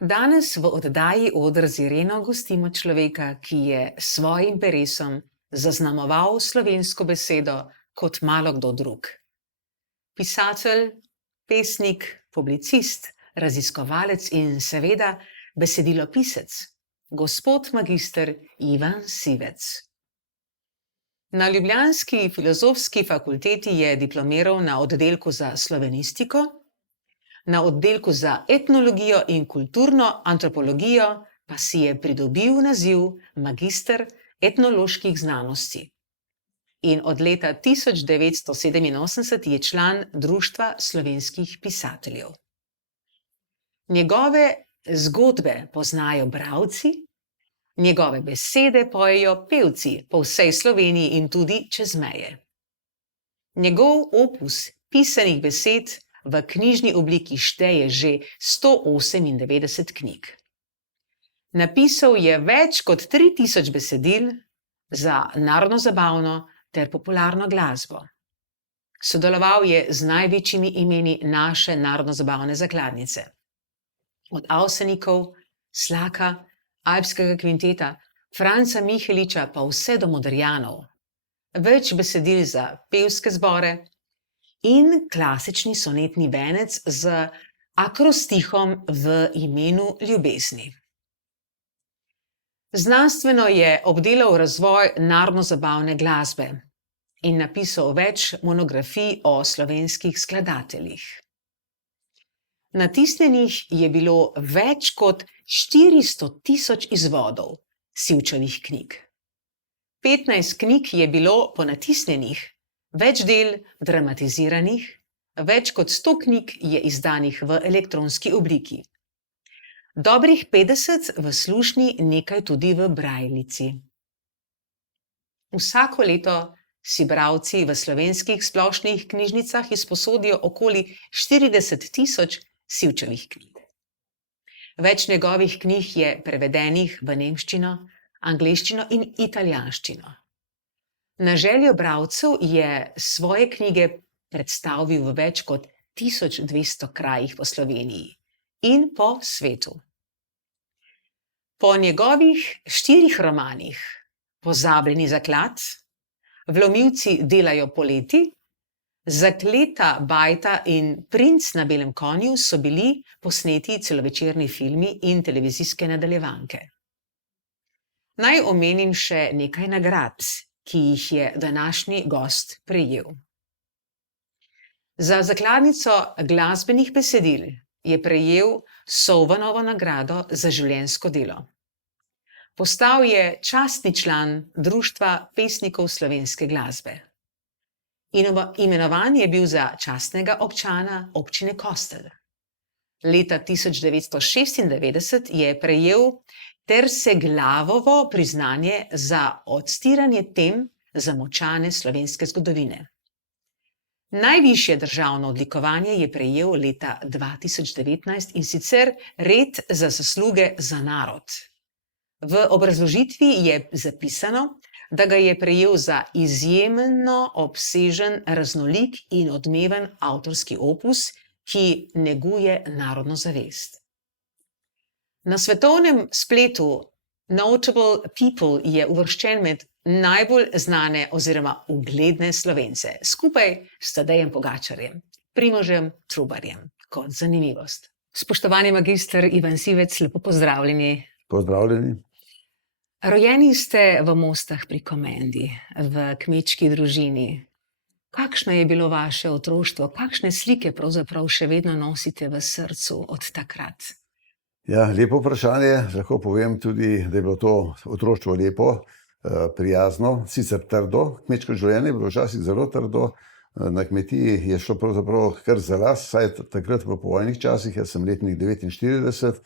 Danes v oddaji Oder z Ireno gostimo človeka, ki je s svojim peresom zaznamoval slovensko besedo kot malokdo drug. Pisatelj, pesnik, publicist, raziskovalec in seveda besedilopisec, gospod magister Ivan Sivec. Na ljubljanski filozofski fakulteti je diplomiral na oddelku za slovenistiko, na oddelku za etnologijo in kulturno antropologijo pa si je pridobil naziv magister etnoloških znanosti. In od leta 1987 je član Društva slovenskih pisateljev. Njegove zgodbe poznajo bralci, njegove besede pojejo pevci po vsej Sloveniji in tudi čez meje. Njegov opus pisanih besed v knjižni obliki šteje že 198 knjig. Napisal je več kot 3000 besedil za narodno-zabavno ter popularno glasbo. Sodeloval je z največjimi imeni naše narodno-zabavne zakladnice. Od Avsenikov, Slaka, Alpskega kvinteta, Franca Miheliča pa vse do Modrijanov. Več besedil za pevske zbore in klasični sonetni venec z akrostihom v imenu ljubezni. Znanstveno je obdelal razvoj narodno-zabavne glasbe in napisal več monografij o slovenskih skladateljih. Natisnjenih je bilo več kot 400 000 izvodov Sivčevih knjig. 15 knjig je bilo ponatisnjenih, več del dramatiziranih, več kot 100 knjig je izdanih v elektronski obliki. Dobrih 50 v slušni, nekaj tudi v brajlici. Vsako leto si bralci v slovenskih splošnih knjižnicah izposodijo okoli 40 000 Sivčevih knjig. Več njegovih knjig je prevedenih v nemščino, angleščino in italijanščino. Na željo bralcev je svoje knjige predstavil v več kot 1200 krajih po Sloveniji in po svetu. Po njegovih 4 romanih Pozabljeni zaklad, Vlomilci delajo poleti, Zakleta bajta in Princ na belem konju so bili posneti celovečerni filmi in televizijske nadaljevanke. Naj omenim še nekaj nagrad, ki jih je današnji gost prejel. Za zakladnico glasbenih besedil je prejel Sovanovo nagrado za življenjsko delo. Postal je častni član Društva pesnikov slovenske glasbe. Imenovan je bil za častnega občana občine Kostel. Leta 1996 je prejel Terseglavovo priznanje za odstiranje tem zamočane slovenske zgodovine. Najvišje državno odlikovanje je prejel leta 2019 in sicer Red za zasluge za narod. V obrazložitvi je zapisano, da ga je prejel za izjemno obsežen, raznolik in odmeven avtorski opus, ki neguje narodno zavest. Na svetovnem spletu Notable People je uvrščen med najbolj znane oziroma ugledne Slovence, skupaj s Tadejem Pogačarjem, Primožem Trubarjem, kot zanimivost. Spoštovani magister Ivan Sivec, lepo pozdravljeni. Pozdravljeni. Rojeni ste v Mostah pri Komendi, v kmečki družini. Kakšno je bilo vaše otroštvo? Kakšne slike pravzaprav še vedno nosite v srcu od takrat? Ja, lepo vprašanje. Lahko povem tudi, da je bilo to otroštvo lepo, prijazno, sicer trdo. Kmečko življenje je bilo včasih zelo trdo. Na kmetiji je šlo pravzaprav kar za las, saj takrat v povojnih časih, jaz sem letnik 49,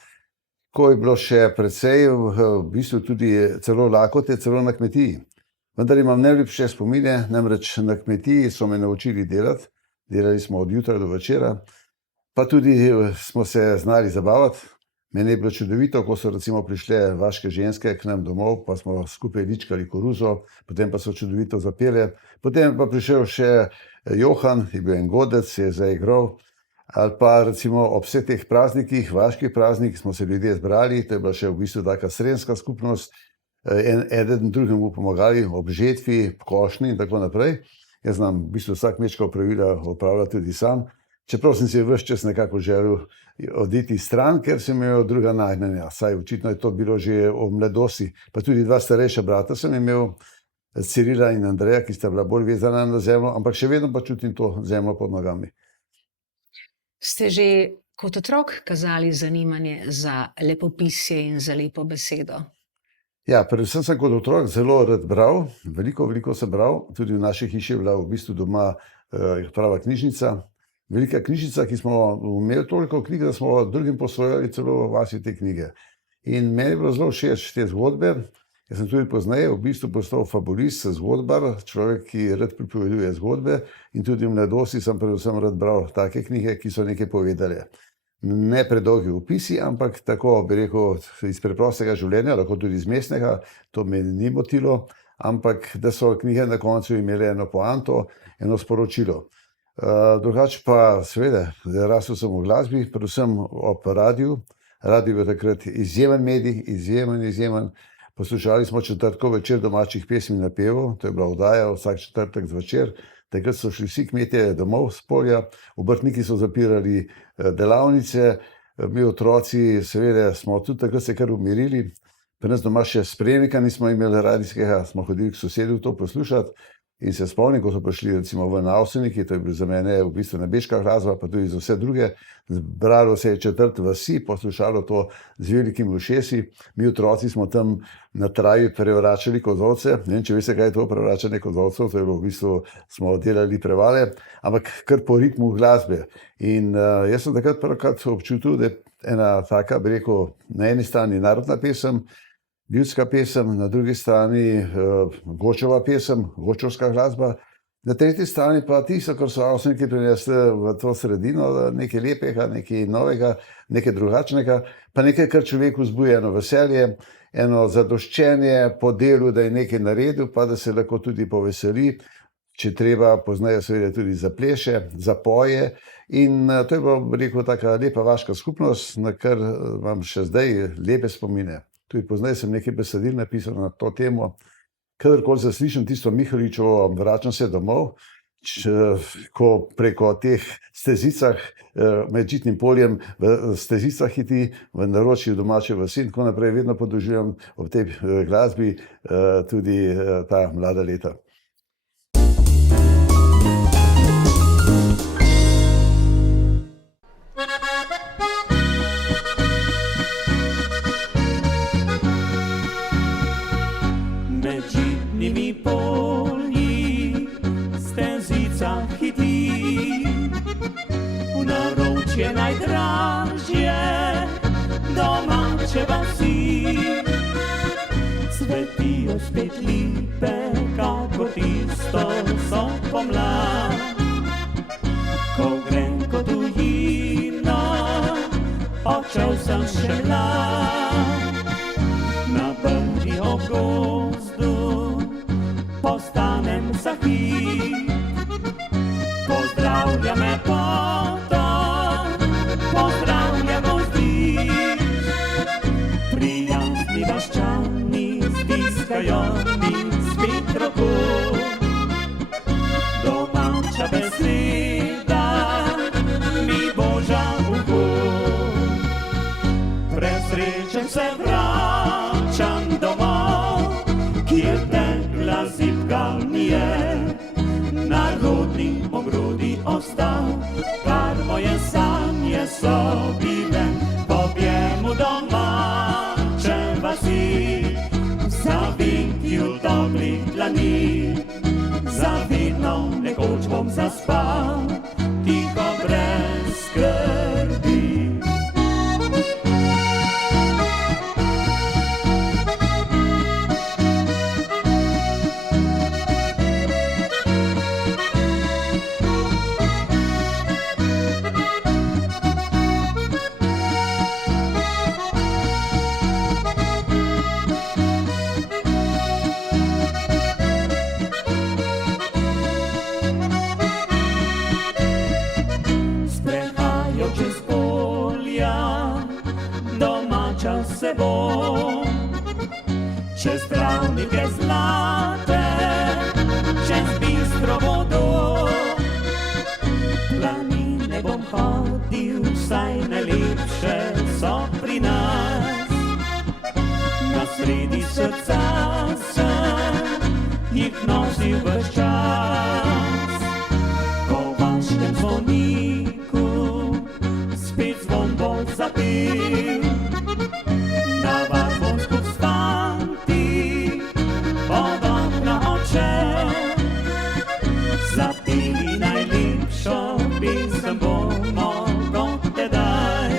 ko je bilo še precej, v bistvu tudi celo lakote, celo na kmetiji. Vendar imam najlepše spomine, namreč na kmetiji so me naučili delati. Delali smo od jutra do večera, pa tudi smo se znali zabavati. Meni je bilo čudovito, ko so recimo prišle vaške ženske k nam domov, pa smo skupaj ličkali koruzo, potem pa so čudovito zapele. Potem pa prišel še Johan, je bil en godec, se je zaigral. Ali pa recimo ob vseh teh praznikih, vaških praznikih, smo se ljudje zbrali, to je bila še v bistvu taka srenska skupnost, eden drugemu pomagali ob žetvi, košnji in tako naprej. Jaz znam v bistvu vsa kmečka opravila opravljati tudi sam, čeprav sem si ves čas nekako želel oditi stran, ker sem imel druga nagnjenja. Saj očitno je to bilo že v mladosti. Pa tudi dva starejša brata sem imel, Cirila in Andreja, ki sta bila bolj vezana na zemljo, ampak še vedno pa čutim to zemljo pod nogami. Ste že kot otrok kazali zanimanje za lepopisje in za lepo besedo? Ja, predvsem sem kot otrok zelo rad bral, veliko sem bral, tudi v naši hiši je bila v bistvu doma prava knjižnica. Velika knjižnica, ki smo imeli toliko knjig, da smo drugim posojali celo vasi te knjige. In meni je bilo zelo všeč te zgodbe. Jaz sem tudi pozneje v bistvu postal fabulist, zgodbar, človek, ki rad pripoveduje zgodbe, in tudi v mladosti sem predvsem rad bral take knjige, ki so nekaj povedale. Ne predolgi opisi, ampak tako bi rekel iz preprostega življenja, lahko tudi iz mestnega, to me ni motilo, ampak da so knjige na koncu imele eno poanto, eno sporočilo. Drugače pa seveda, rastel sem v glasbi, predvsem ob radiju. Radio je takrat izjemen medij, izjemen. Poslušali smo četrtkov večer domačih pesmi na pevov, to je bila oddaja vsak četrtek zvečer. Takrat so šli vsi kmetje domov s polja, obrtniki so zapirali delavnice, mi otroci seveda smo tudi takrat se kar umirili. Pri nas doma še sprejemnika nismo imeli radijskega, smo hodili k sosedu to poslušati. In se spomnim, ko so prišli recimo v Avseniki, to je bil za mene v bistvu nebeška glasba, pa tudi za vse druge. Zbralo se je četrt vasi, poslušalo to z velikimi ušesi. Mi otroci smo tam na travi prevračali kozolce. Ne vem, če veste, kaj je to prevračanje kozolcev, to je bilo v bistvu, smo delali prevale, ampak kar po ritmu glasbe. In jaz sem takrat prvkrat občutil, da je ena taka, bi rekel, na eni strani narodna pesem, ljudska pesem, na drugi strani Gočova pesem, gočovska glasba, na tretji strani pa tisto, kar so Avseniki prinesli v to sredino, nekaj lepega, nekaj novega, nekaj drugačnega, pa nekaj, kar človeku vzbuja eno veselje, eno zadoščenje po delu, da je nekaj naredil, pa da se lahko tudi poveseli, če treba, pozneje seveda tudi zapleše, zapoje. In to je bila, bi rekel, taka lepa vaška skupnost, na kar imam še zdaj lepe spomine. Tudi pozneje sem nekaj besedil napisal na to temo. Kadarkoli zaslišim tisto Mihaličevo Vračam se domov, ko preko teh stezicah med Žitnim poljem v stezicah hiti, v naročju domače vasi in tako naprej, vedno podožujem ob tej glasbi tudi ta mlada leta. Je najdražje domače vasi, cvetijo spet lipe, kako tisto so pomlad. Ko grem kot tujino, odšel sem še mlad. Na brdi ob gozdu postanem za hip, pozdravlja me pozdravljamo zdiš, prijazni vaščani stiskajo mi spet roko. Domača beseda mi boža uho. Presrečen se vračam domov, kjer tekla zibka mi je. Narodni ogrodi ostal, kar moje sanje so bile, po objemu domače vasi, zavitju toplih dlani, zavidno nekoč bom zaspal, tiho brez skrbi. moja, domača se bo. Čez travnike zlate, čez bistro vodo, planine bom hodil, saj najlepše so pri nas. Na sredi srca sem jih nosil ves čas. Ko v vaškem zvoniku spet zvon bo zapel, na vas bom skup stanti, pod okna odšel. Zapeli najlepšo pesem bomo kot tedaj,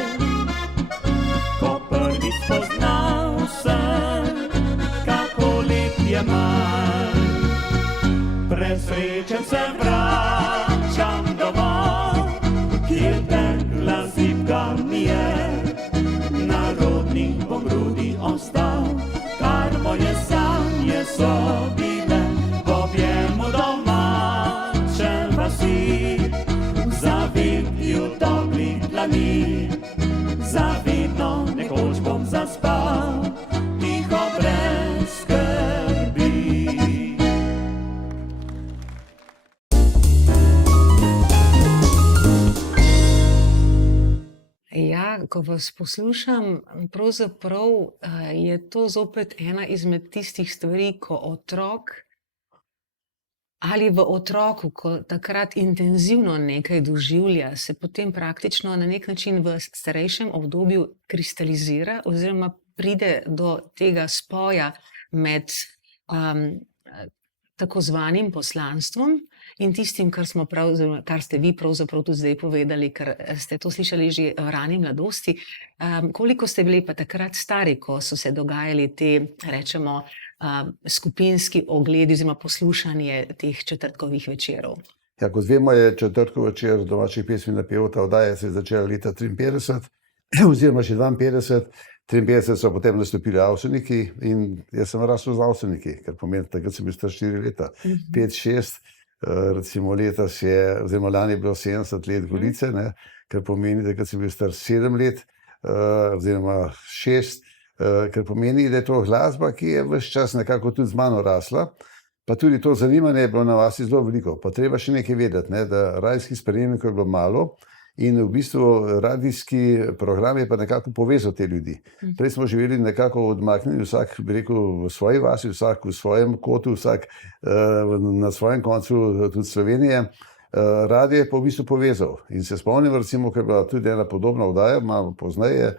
ko prvič spoznal sem, kako lep je maj. Presrečen se vračam domov, kjer tekla zibka mi je. Na rodni bom grudi ostal, kar moje sanje so bile, v objemu domače vasi, zaviti v toplih dlani. Zavedno nekoč bom zaspal, tiho brez skrbi. Ja, ko vas poslušam, pravzaprav je to zopet ena izmed tistih stvari, ko otrok ali v otroku, ko takrat intenzivno nekaj doživlja, se potem praktično na nek način v starejšem obdobju kristalizira oziroma pride do tega spoja med tako zvanim poslanstvom in tistim, kar ste vi pravzaprav tudi zdaj povedali, ker ste to slišali že v rani mladosti. Koliko ste bili pa takrat stari, ko so se dogajali te, rečemo, skupinski ogledi oziroma poslušanje teh četrtkovih večerov? Ja, kot vemo, je četrtkov večer domačih pesmi na Pevo, ta oddaja se je začela leta 53, oziroma še 52. 53 so potem nastopili Avseniki in jaz sem rastel z Avseniki, ker pomeni, takrat sem bil star 4 leta, 5, 6, recimo letos je, oziroma lani je bilo 70 let Golice, ne, ker pomeni, takrat sem bil star 7 let, oziroma 6, ker pomeni, da je to glasba, ki je ves čas nekako tudi z mano rasla, pa tudi to zanimanje je bilo na vasi zelo veliko. Pa treba še nekaj vedeti, ne, da radijskih sprejemnikov je bilo malo in v bistvu radijski program je pa nekako povezal te ljudi. Prej smo živeli nekako odmaknjeni, vsak bi rekel v svoji vasi, vsak v svojem kotu, vsak na svojem koncu tudi Slovenije. Radio je pa v bistvu povezal in se spomnim, recimo, ker je bila tudi ena podobna oddaja, malo pozneje,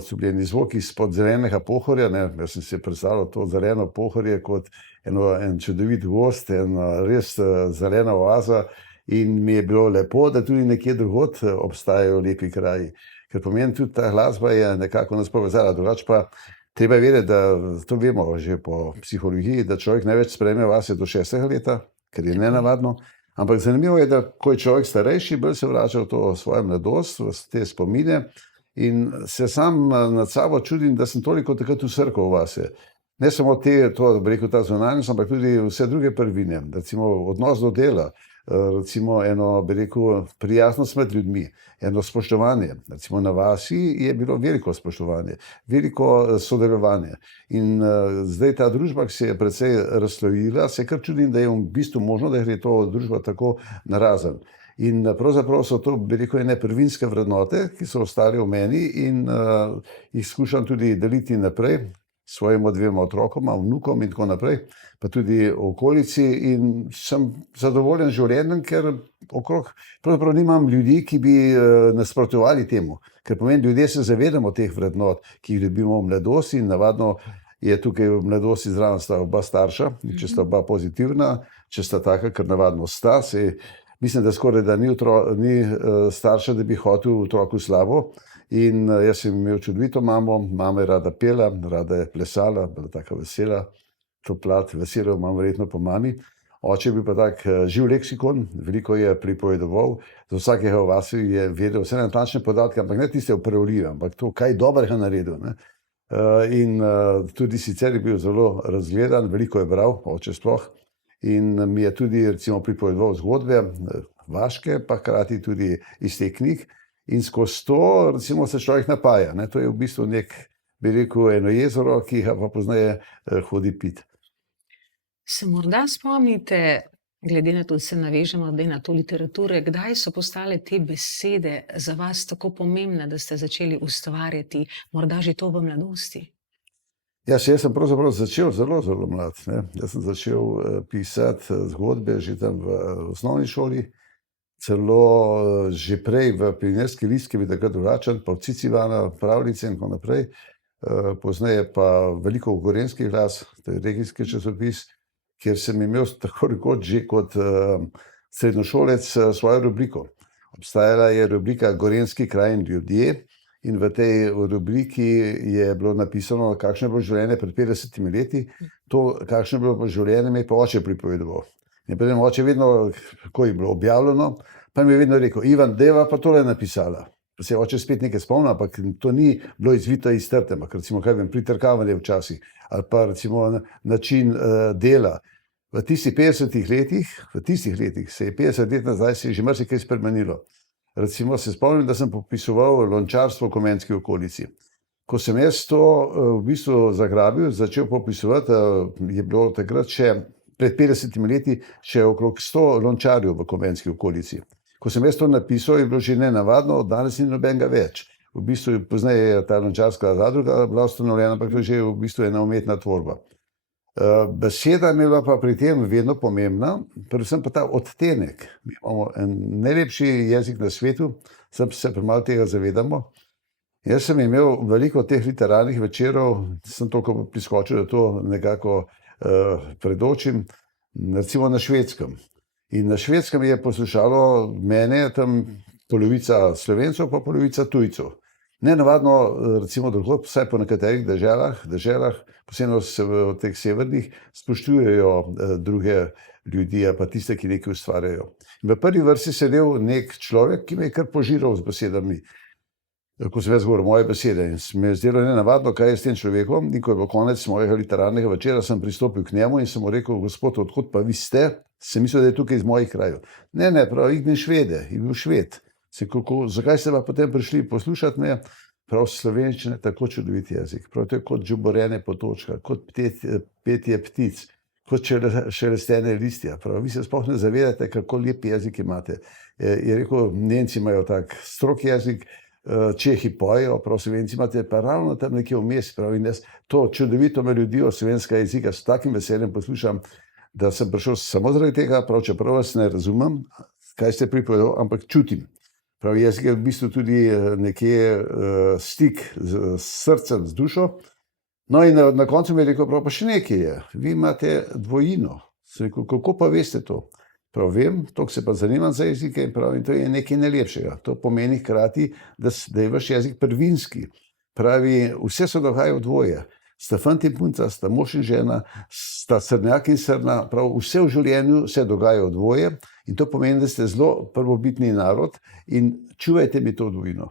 so bili eni zvoki izpod zelenega pohorja, ne, jaz sem si predstavljal to zeleno pohorje kot en čudovit gost, ena res zelena oaza in mi je bilo lepo, da tudi nekje drugod obstajajo lepi kraji. Ker pomeni, tudi ta glasba je nekako nas povezala, drugače pa treba vedeti, da to vemo že po psihologiji, da človek največ sprejme vase do 6. leta, ker je nenavadno. Ampak zanimivo je, da ko je človek starejši, bolj se vrača v to svojo mladost, v te spomine in se sam nad sabo čudim, da sem toliko takrat usrkal vase. Ne samo to, bi rekel, ta zunanjost, ampak tudi vse druge prvine, recimo odnos do dela, recimo eno, bi rekel, prijaznost med ljudmi, eno spoštovanje. Recimo na vasi je bilo veliko spoštovanje, veliko sodelovanje. In zdaj ta družba, ki se je precej razslojila, se kar čudim, da je v bistvu možno, da gre to družba tako narazen. In pravzaprav so to, bi rekel, ene prvinske vrednote, ki so ostale v meni in jih skušam tudi deliti naprej svojima 2 otrokoma, vnukom in tako naprej, pa tudi okolici in sem zadovoljen z življenjem, ker okrog pravzaprav nimam ljudi, ki bi nasprotovali temu. Ker pomeni, ljudje se zavedamo teh vrednot, ki jih dobimo v mladosti in navadno je tukaj v mladosti zraven sta oba starša, če sta oba pozitivna, če sta taka, ker navadno sta, mislim, da skoraj da ni starša, da bi hotel otroku slabo. In jaz sem imel čudovito mamo, mama je rada pela, rada je plesala, bila taka vesela, to plat, veselo imam verjetno po mami. Oče je bil pa tak živ leksikon, veliko je pripovedoval, za vsakega v vasi je vedel vse natančne podatke, ampak ne tiste opravljive, ampak to, kaj dobrega naredil. Ne? In tudi sicer je bil zelo razgledan, veliko je bral, oče sploh, in mi je tudi recimo pripovedoval zgodbe, vaške, pa hkrati tudi iz teh knjig. in skozi to, recimo, se človek napaja. Ne? To je v bistvu bi rekel, eno jezero, ki ga pa poznaje hodi pit. Se morda spomnite, glede na to, da se navežemo zdaj na to literaturo, kdaj so postale te besede za vas tako pomembne, da ste začeli ustvarjati, morda že to v mladosti? Ja, jaz sem pravzaprav začel zelo, zelo mlad. Ne? Jaz sem začel pisati zgodbe že tam v osnovni šoli, celo že prej v Pionirski list, ki je bil takrat drugačen, pa v Cicivana, pravljice in tako naprej. Pozneje pa veliko v Gorenjski glas, to je regijski časopis, kjer sem imel tako rekoč že kot srednjošolec svojo rubriko. Obstajala je rubrika Gorenjski kraj in ljudje in v tej rubriki je bilo napisano, kakšno je bilo življenje pred 50 leti. To, kakšno je bilo življenje, mi je pa oče pripovedoval. In potem oče vedno, ko je bilo objavljeno, pa mi je vedno rekel, Ivan, deva pa tole napisala. Pa se je oče spet nekaj spomnil, ampak to ni bilo izvito iz trte, ampak recimo, kaj vem, pritrkavanje včasih, ali pa recimo način dela. V tistih 50 letih se je 50 let nazaj se je že marsikaj spremenilo. Recimo se spomnim, da sem popisoval lončarstvo v Komenski okolici. Ko sem jaz to v bistvu zagrabil, začel popisovati, je bilo takrat še pred 50 leti še okrog 100 lončarjev v Komenski okolici. Ko sem jaz to napisal, je bilo že nenavadno, danes ni nobenega več. V bistvu pozneje je ta lončarska zadruga bila ustanovljena, ampak to je že v bistvu ena umetna tvorba. Beseda mi je bila pa pri tem vedno pomembna, predvsem pa ta odtenek. Mi imamo en najlepši jezik na svetu, sem se premalo tega zavedamo. Jaz sem imel veliko teh literarnih večerov, sem toliko priskočil, da to nekako predočim, recimo na Švedskem. In na Švedskem je poslušalo mene tam polovica Slovencev, pa polovica tujcev. Nenavadno, recimo drugod, vsaj po nekaterih deželah, posebno v teh severnih, spoštujejo druge ljudi, pa tiste, ki nekaj ustvarjajo. In v prvi vrsti sedel nek človek, ki me je kar požiral z besedami, ko sem jaz govoril moje besede. In se mi je zdelo nenavadno, kaj je s tem človekom. In ko je bilo konec mojega literarnega večera, sem pristopil k njemu in sem mu rekel, gospod, odkud pa vi ste? Sem mislil, da je tukaj iz mojih krajev. Ne, prav, ich bin Švede, ich bil Šved. Zakaj ste pa potem prišli poslušati me? Prav, slovenščina je tako čudovit jezik. Prav, to je kot džuborenje potočka, kot petje ptic, kot šelestene listja. Prav, vi se sploh ne zavedate, kako lep jezik imate. Je rekel, Nemci imajo tak strog jezik, Čehi pojejo, prav, Slovenci imate pa ravno tam nekje vmes. Prav, in jaz to čudovito melodijo slovenskega jezika s takim veseljem poslušam, da sem prišel samo zaradi tega, prav, čeprav vas ne razumem, kaj ste pripovedali, ampak čutim. Prav, jezik je v bistvu tudi nekje stik z srcem, z dušo. No in na koncu mi je rekel, prav, pa še nekaj je. Vi imate dvojino. Sem rekel, kako pa veste to? Prav, vem, toliko se pa zanimam za jezike in prav, in to je nekaj najlepšega. To pomeni hkrati, da je vaš jezik prvinski. Pravi, vse se dogaja v dvoje. Sta fant in punca, sta mož in žena, sta srnjak in srna, prav, vse v življenju se dogaja v dvoje in to pomeni, da ste zelo prvobitni narod in čuvajte mi to dvojino.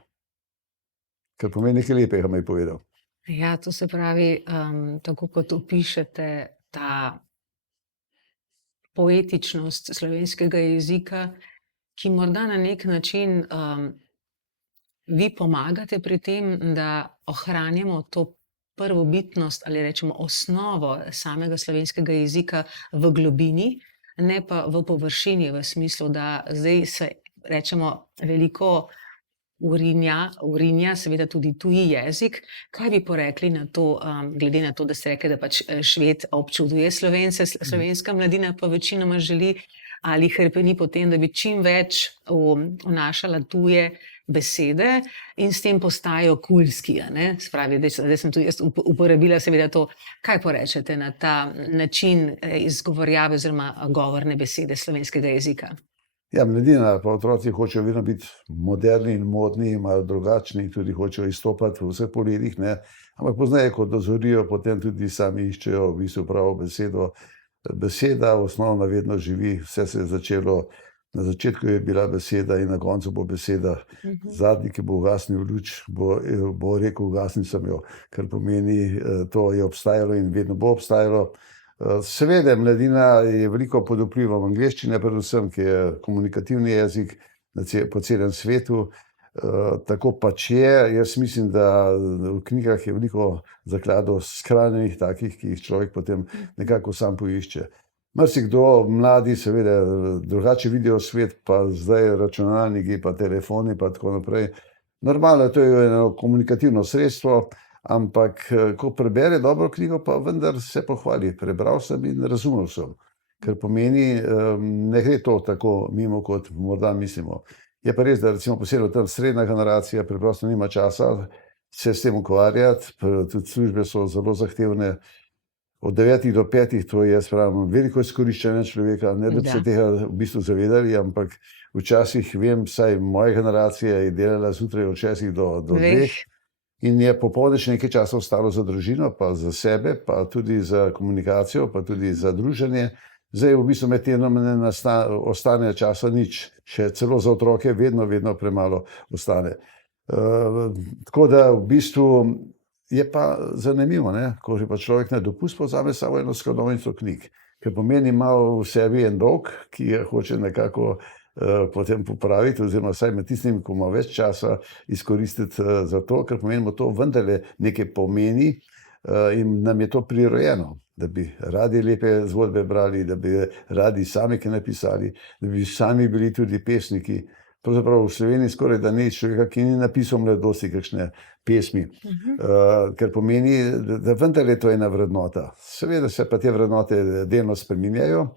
Kar pomeni nekaj lepega, mi je povedal. Ja, to se pravi, tako kot opišete ta poetičnost slovenskega jezika, ki morda na nek način vi pomagate pri tem, da ohranjamo to prvobitnost ali rečemo osnovo samega slovenskega jezika v globini, ne pa v površini, v smislu, da zdaj se rečemo veliko urinja, seveda tudi tuji jezik. Kaj bi porekli na to, glede na to, da ste rekli, da pač Šved občuduje Slovence, slovenska mladina pa večinoma želi ali hrepeni po tem, da bi čim več vnašala tuje besede in s tem postajajo kulski. Spravi, zdaj sem tudi jaz uporabila seveda to, kaj porečete na ta način izgovorjave oziroma govorne besede slovenskega jezika. Ja, mladina pa otroci hočejo vedno biti moderni in modni, malo drugačni, tudi hočejo izstopati v vseh pogledih, ne. Ampak pozneje, ko dozorijo, potem tudi sami iščejo v bistvu pravo besedo. Beseda osnovna vedno živi, vse se je začelo, na začetku je bila beseda in na koncu bo beseda. Zadnji, ki bo ugasnil luč, bo rekel, ugasnil sem jo, kar pomeni, to je obstajalo in vedno bo obstajalo. Seveda, mladina je veliko pod vplivom angleščine, predvsem, ki je komunikativni jezik po celem svetu. Tako pač je. Jaz mislim, da v knjigah je veliko zakladov skrajnih takih, ki jih človek potem nekako sam poišče. Marsikdo, mladi seveda drugače vidijo svet, pa zdaj računalniki, pa telefoni, pa tako naprej. Normalno, to je eno komunikativno sredstvo, ampak ko prebere dobro knjigo, pa vendar se pohvali. Prebral sem in razumel sem, kar pomeni, ne gre to tako mimo, kot morda mislimo. Je pa res, da recimo posebej tam srednja generacija preprosto nima časa se s tem ukvarjati, tudi službe so zelo zahtevne. Od 9 do 5, to je, jaz pravim, veliko izkoriščanja človeka, ne da bi se tega v bistvu zavedali, ampak včasih vem, vsaj moja generacija je delala zjutraj od 6 do 2 in je popoldne še nekaj časa ostalo za družino, pa za sebe, pa tudi za komunikacijo, pa tudi za druženje. Zdaj v bistvu med tednom ne ostane časa nič, še celo za otroke vedno premalo ostane. Tako da v bistvu je pa zanimivo, ne? Ko že pa človek na dopust vzame samo eno skladovnico knjig, ker pomeni ima v sebi en dolg, ki ga hoče nekako potem popraviti, oziroma vsaj med tistim, ko ima več časa, izkoristiti za to, ker pomeni mu to vendarle nekaj pomeni in nam je to prirojeno, da bi radi lepe zgodbe brali, da bi radi sami kaj napisali, da bi sami bili tudi pesniki. Pravzaprav v Sloveniji skoraj da ni človeka, ki ni napisal mladosti kakšne pesmi, ker pomeni, da vendar je to ena vrednota. Seveda se pa te vrednote delno spreminjajo.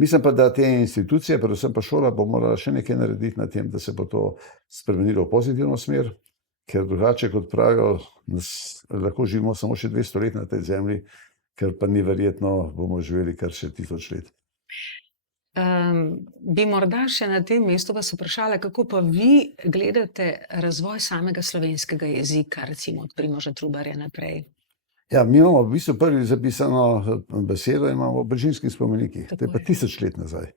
Mislim pa, da te institucije, predvsem pa šola, bo morala še nekaj narediti na tem, da se bo to spremenilo v pozitivno smer, ker drugače, kot pravijo, lahko živimo samo še 200 let na tej zemlji, ker pa ni verjetno, bomo živeli kar še 1000 let. Bi morda še na tem mestu vas vprašala, kako pa vi gledate razvoj samega slovenskega jezika, recimo od Primoža Trubarja naprej? Ja, mi imamo v bistvu prvi zapisano besedo, imamo Brižinski spomeniki. To je pa 1000 let nazaj.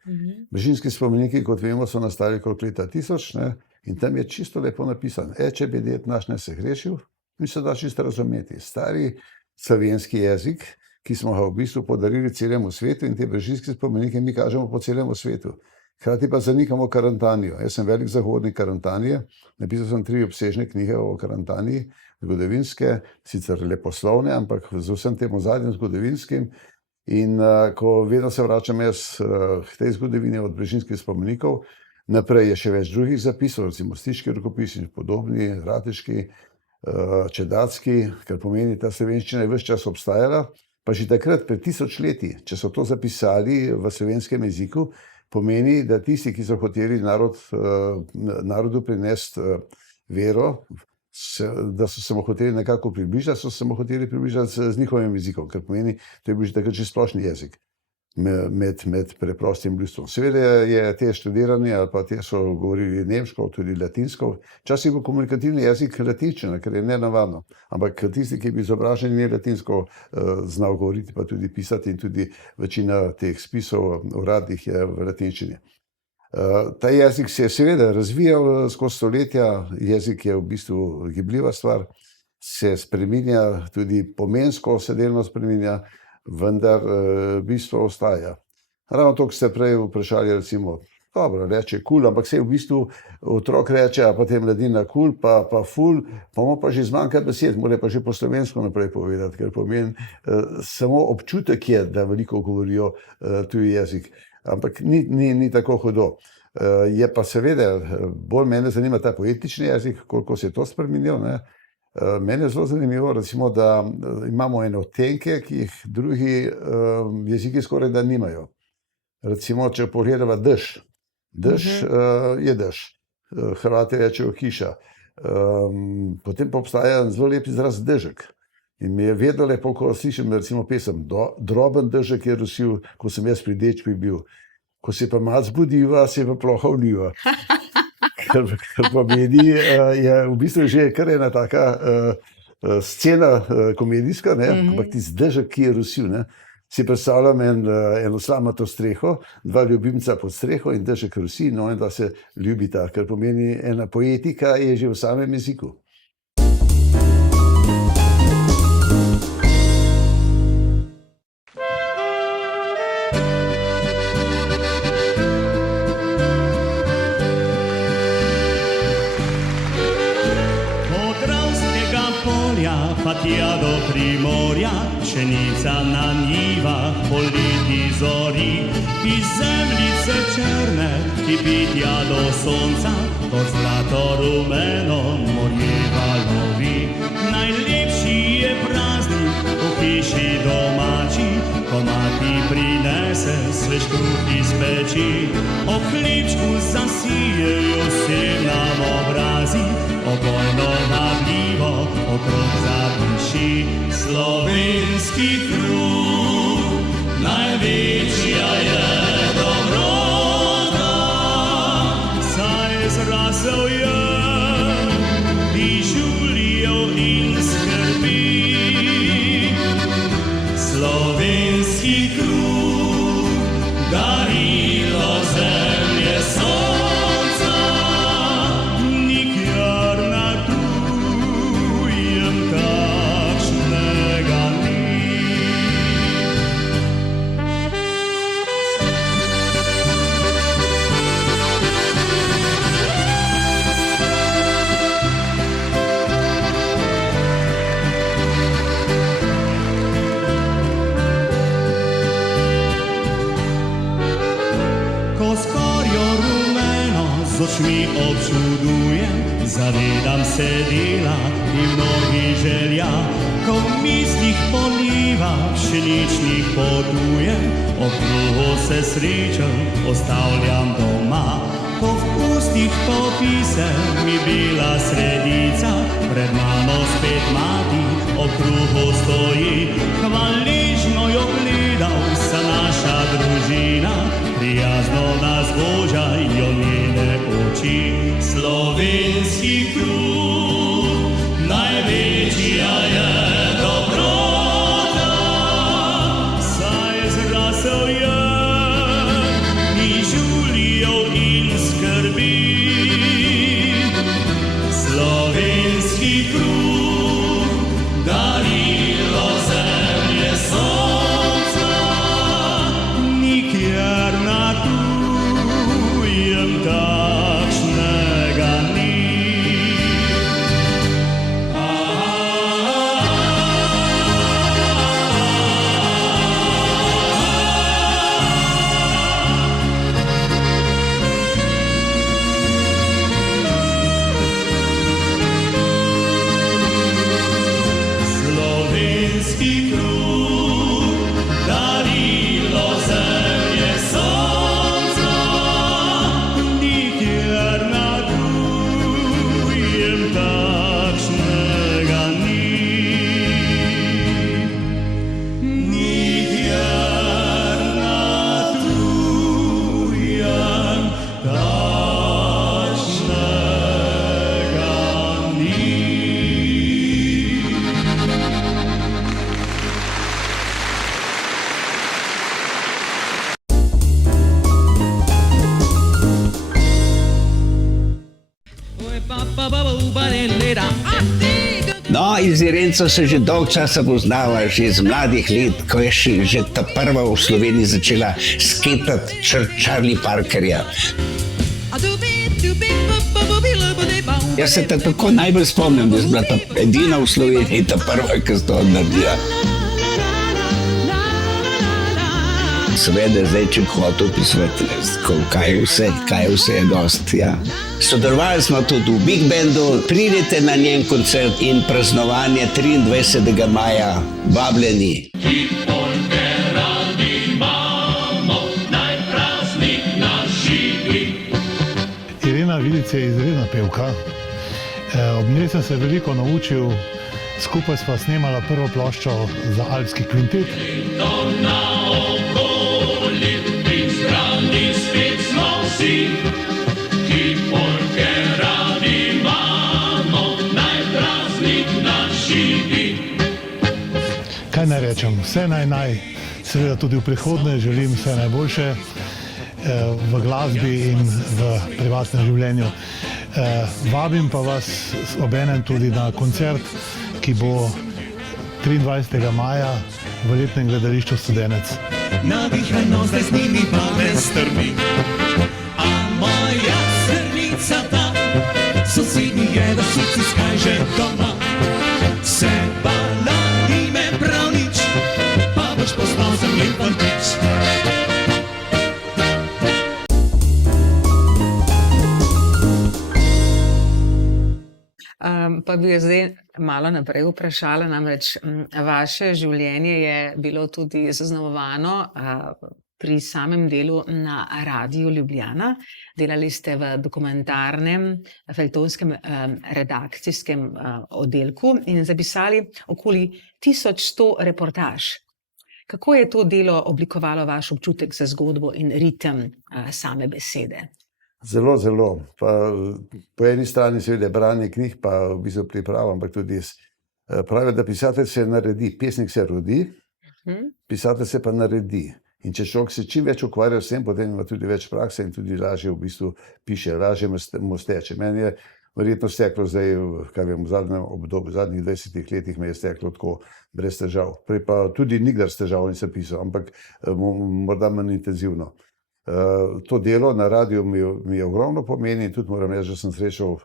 Brižinski spomeniki, kot vemo, so nastali okrog leta 1000, ne? In tam je čisto lepo napisano. Če bi ded naš ne se hrešil, mi se da čisto razumeti. Stari slovenski jezik, ki smo ga v bistvu podarili celemu svetu, in te brižinske spomenike mi kažemo po celemu svetu. Hkrati pa zanikamo Karantaniju. Jaz sem velik zahodnik Karantanije, napisal sem 3 obsežne knjige o Karantaniji, zgodovinske, sicer leposlovne, ampak z vsem tem ozadjem zgodovinskim. In ko vedno se vračam jaz k tej zgodovini od brižinskih spomenikov, naprej je še več drugih zapisov, recimo stiški rokopisi, podobni, rateški, čedacki, kar pomeni, ta slovenščina je ves čas obstajala. Pa že takrat, pred 1000 leti, če so to zapisali v slovenskem jeziku, pomeni, da tisti, ki so hoteli narodu prinesti vero, da so se mu hoteli nekako približati, so se mu hoteli približati z njihovim jezikom, kar pomeni, to je bil že takrat že splošni jezik med preprostim ljudstvom. Seveda je te študirani ali pa te so govorili nemško, tudi latinsko. Včasih je komunikativni jezik latinščina, kar je nenavadno. Ampak tisti, ki je bil izobražen, je latinsko znal govoriti, pa tudi pisati, in tudi večina teh spisov uradnih je v latinščini. Ta jezik se je seveda razvijal skozi stoletja, jezik je v bistvu gibljiva stvar, se spreminja, tudi pomensko se delno spreminja, vendar bistvo ostaja. Ravno to, ko ste prej vprašali, recimo, dobro, reče kul, ampak se v bistvu otrok reče, a potem mladina kul, pa ful, pa mu pa že zmanjka besed, mora pa že po slovensko naprej povedati, ker pomeni, samo občutek je, da veliko govorijo tuji jezik, ampak ni tako hudo. Je pa seveda, bolj mene zanima ta poetični jezik, koliko se je to spremenil, ne. Meni je zelo zanimivo, recimo, da imamo ene odtenke, ki jih drugi jeziki skoraj da nimajo. Recimo, če pogledava dež. Dež je dež. Hrvati rečejo hiša. Potem pa obstaja zelo lep izraz dežek. In mi je vedno lepo, ko slišim recimo pesem Droben dežek je rosil, ko sem jaz pri dečku bil. Ko se pa malo zbudiva, se pa ploha vliva. Kar pomeni, je v bistvu že kar ena taka scena komedijska, ne? Ampak tisti dežek, ki je rosil, ne? Si predstavljam eno slamato streho, 2 ljubimca pod streho in dežek rosi, no, in da se ljubita, kar pomeni, ena poetika je že v samem jeziku. Dravskega polja, pa tja do Primorja, pšenica na njivah poleti zori. Iz zemljice črne, ki pitja do sonca, to zlato rumeno morje valovi. Najlepši je praznik v hiši domači, ko mati prinese svež kruh iz peči. O hlebčku zasijejo se nam obrazi, obojno vabljivo okrog zapiši. Slovenski kruh, največja je dobrota, saj zrasel je iz žuljev in skrbi. Slovenski kruh, darilo zemlje sonca, nikjer na tujem takšnega ni. Ko skorjo rumeno z očmi občudujem, zavedam se dela in mnogih želja. Ko v mislih poliva pšeničnih potujem, ob kruhu se srečam, ostavljam doma. Ko v ustih topi se mi bila sredica, pred mano spet mati ob kruhu stoji. Hvaležno jo gledal vsa naša družina, prijazno nas božajo njene oči. Slovenski kruh, največja je dobrota, saj zrasel je iz žuljev in skrbi. Slovenski kruh, darilo zemlje sonca, nikjer na tujem takšnega ni. Slovenski kruh, darilo zemlje sonca, nikjer na tujem takšnega ni. Nikjer na tujem takšnega ni. No, iz Irenco se že dolgo časa poznava, že iz mladih let, ko je že ta prva v Sloveniji začela sketati Charlie Parkerja. Jaz se tako najbolj spomnim, da je bila ta edina v Sloveniji, ta prva, ki sta to naredila. Seveda, zdaj, če hotel pisati, kaj vse je dost, ja. Sodelovali smo tudi v Big Bandu, pridite na njen koncert in praznovanje 23. maja, vabljeni. Irena Vidic je izredna pevka. Ob njej sem se veliko naučil, skupaj sva snemala prvo ploščo za alpski kvintet. Kaj naj rečem, vse naj, seveda tudi v prihodnje želim vse najboljše v glasbi in v privatnem življenju. Vabim pa vas obenem tudi na koncert, ki bo 23. maja v letnem gledališču Studenec. Navihano zdaj z njimi pa ne strmi, a moja srnica ta sosednji je da si skaže doma. Se bala ime prav nič, pa boš postal za mlin fantič. Pa bi jo zdaj malo naprej vprašala, namreč vaše življenje je bilo tudi zaznamovano pri samem delu na Radiu Ljubljana. Delali ste v dokumentarnem, feljtonskem redakcijskem oddelku in zapisali okoli 1100 reportaž. Kako je to delo oblikovalo vaš občutek za zgodbo in ritem same besede? Zelo, zelo. Pa, po eni strani seveda branje knjig, pa v bistvu priprava, ampak tudi jaz. Pravijo, da pisatelj se naredi, pesnik se rodi, pisatelj se pa naredi. In če človek se čim več ukvarja s tem, potem ima tudi več prakse in tudi lažje v bistvu piše, lažje mu steče. Meni je verjetno steklo zdaj, kaj vem, v zadnjem obdobju, v zadnjih 20 letih me je steklo tako brez težav. Prej pa tudi nikdar s težav nisem pisal, ampak morda manj intenzivno. To delo na radiju mi je ogromno pomeni in tudi moram reči, da sem srečal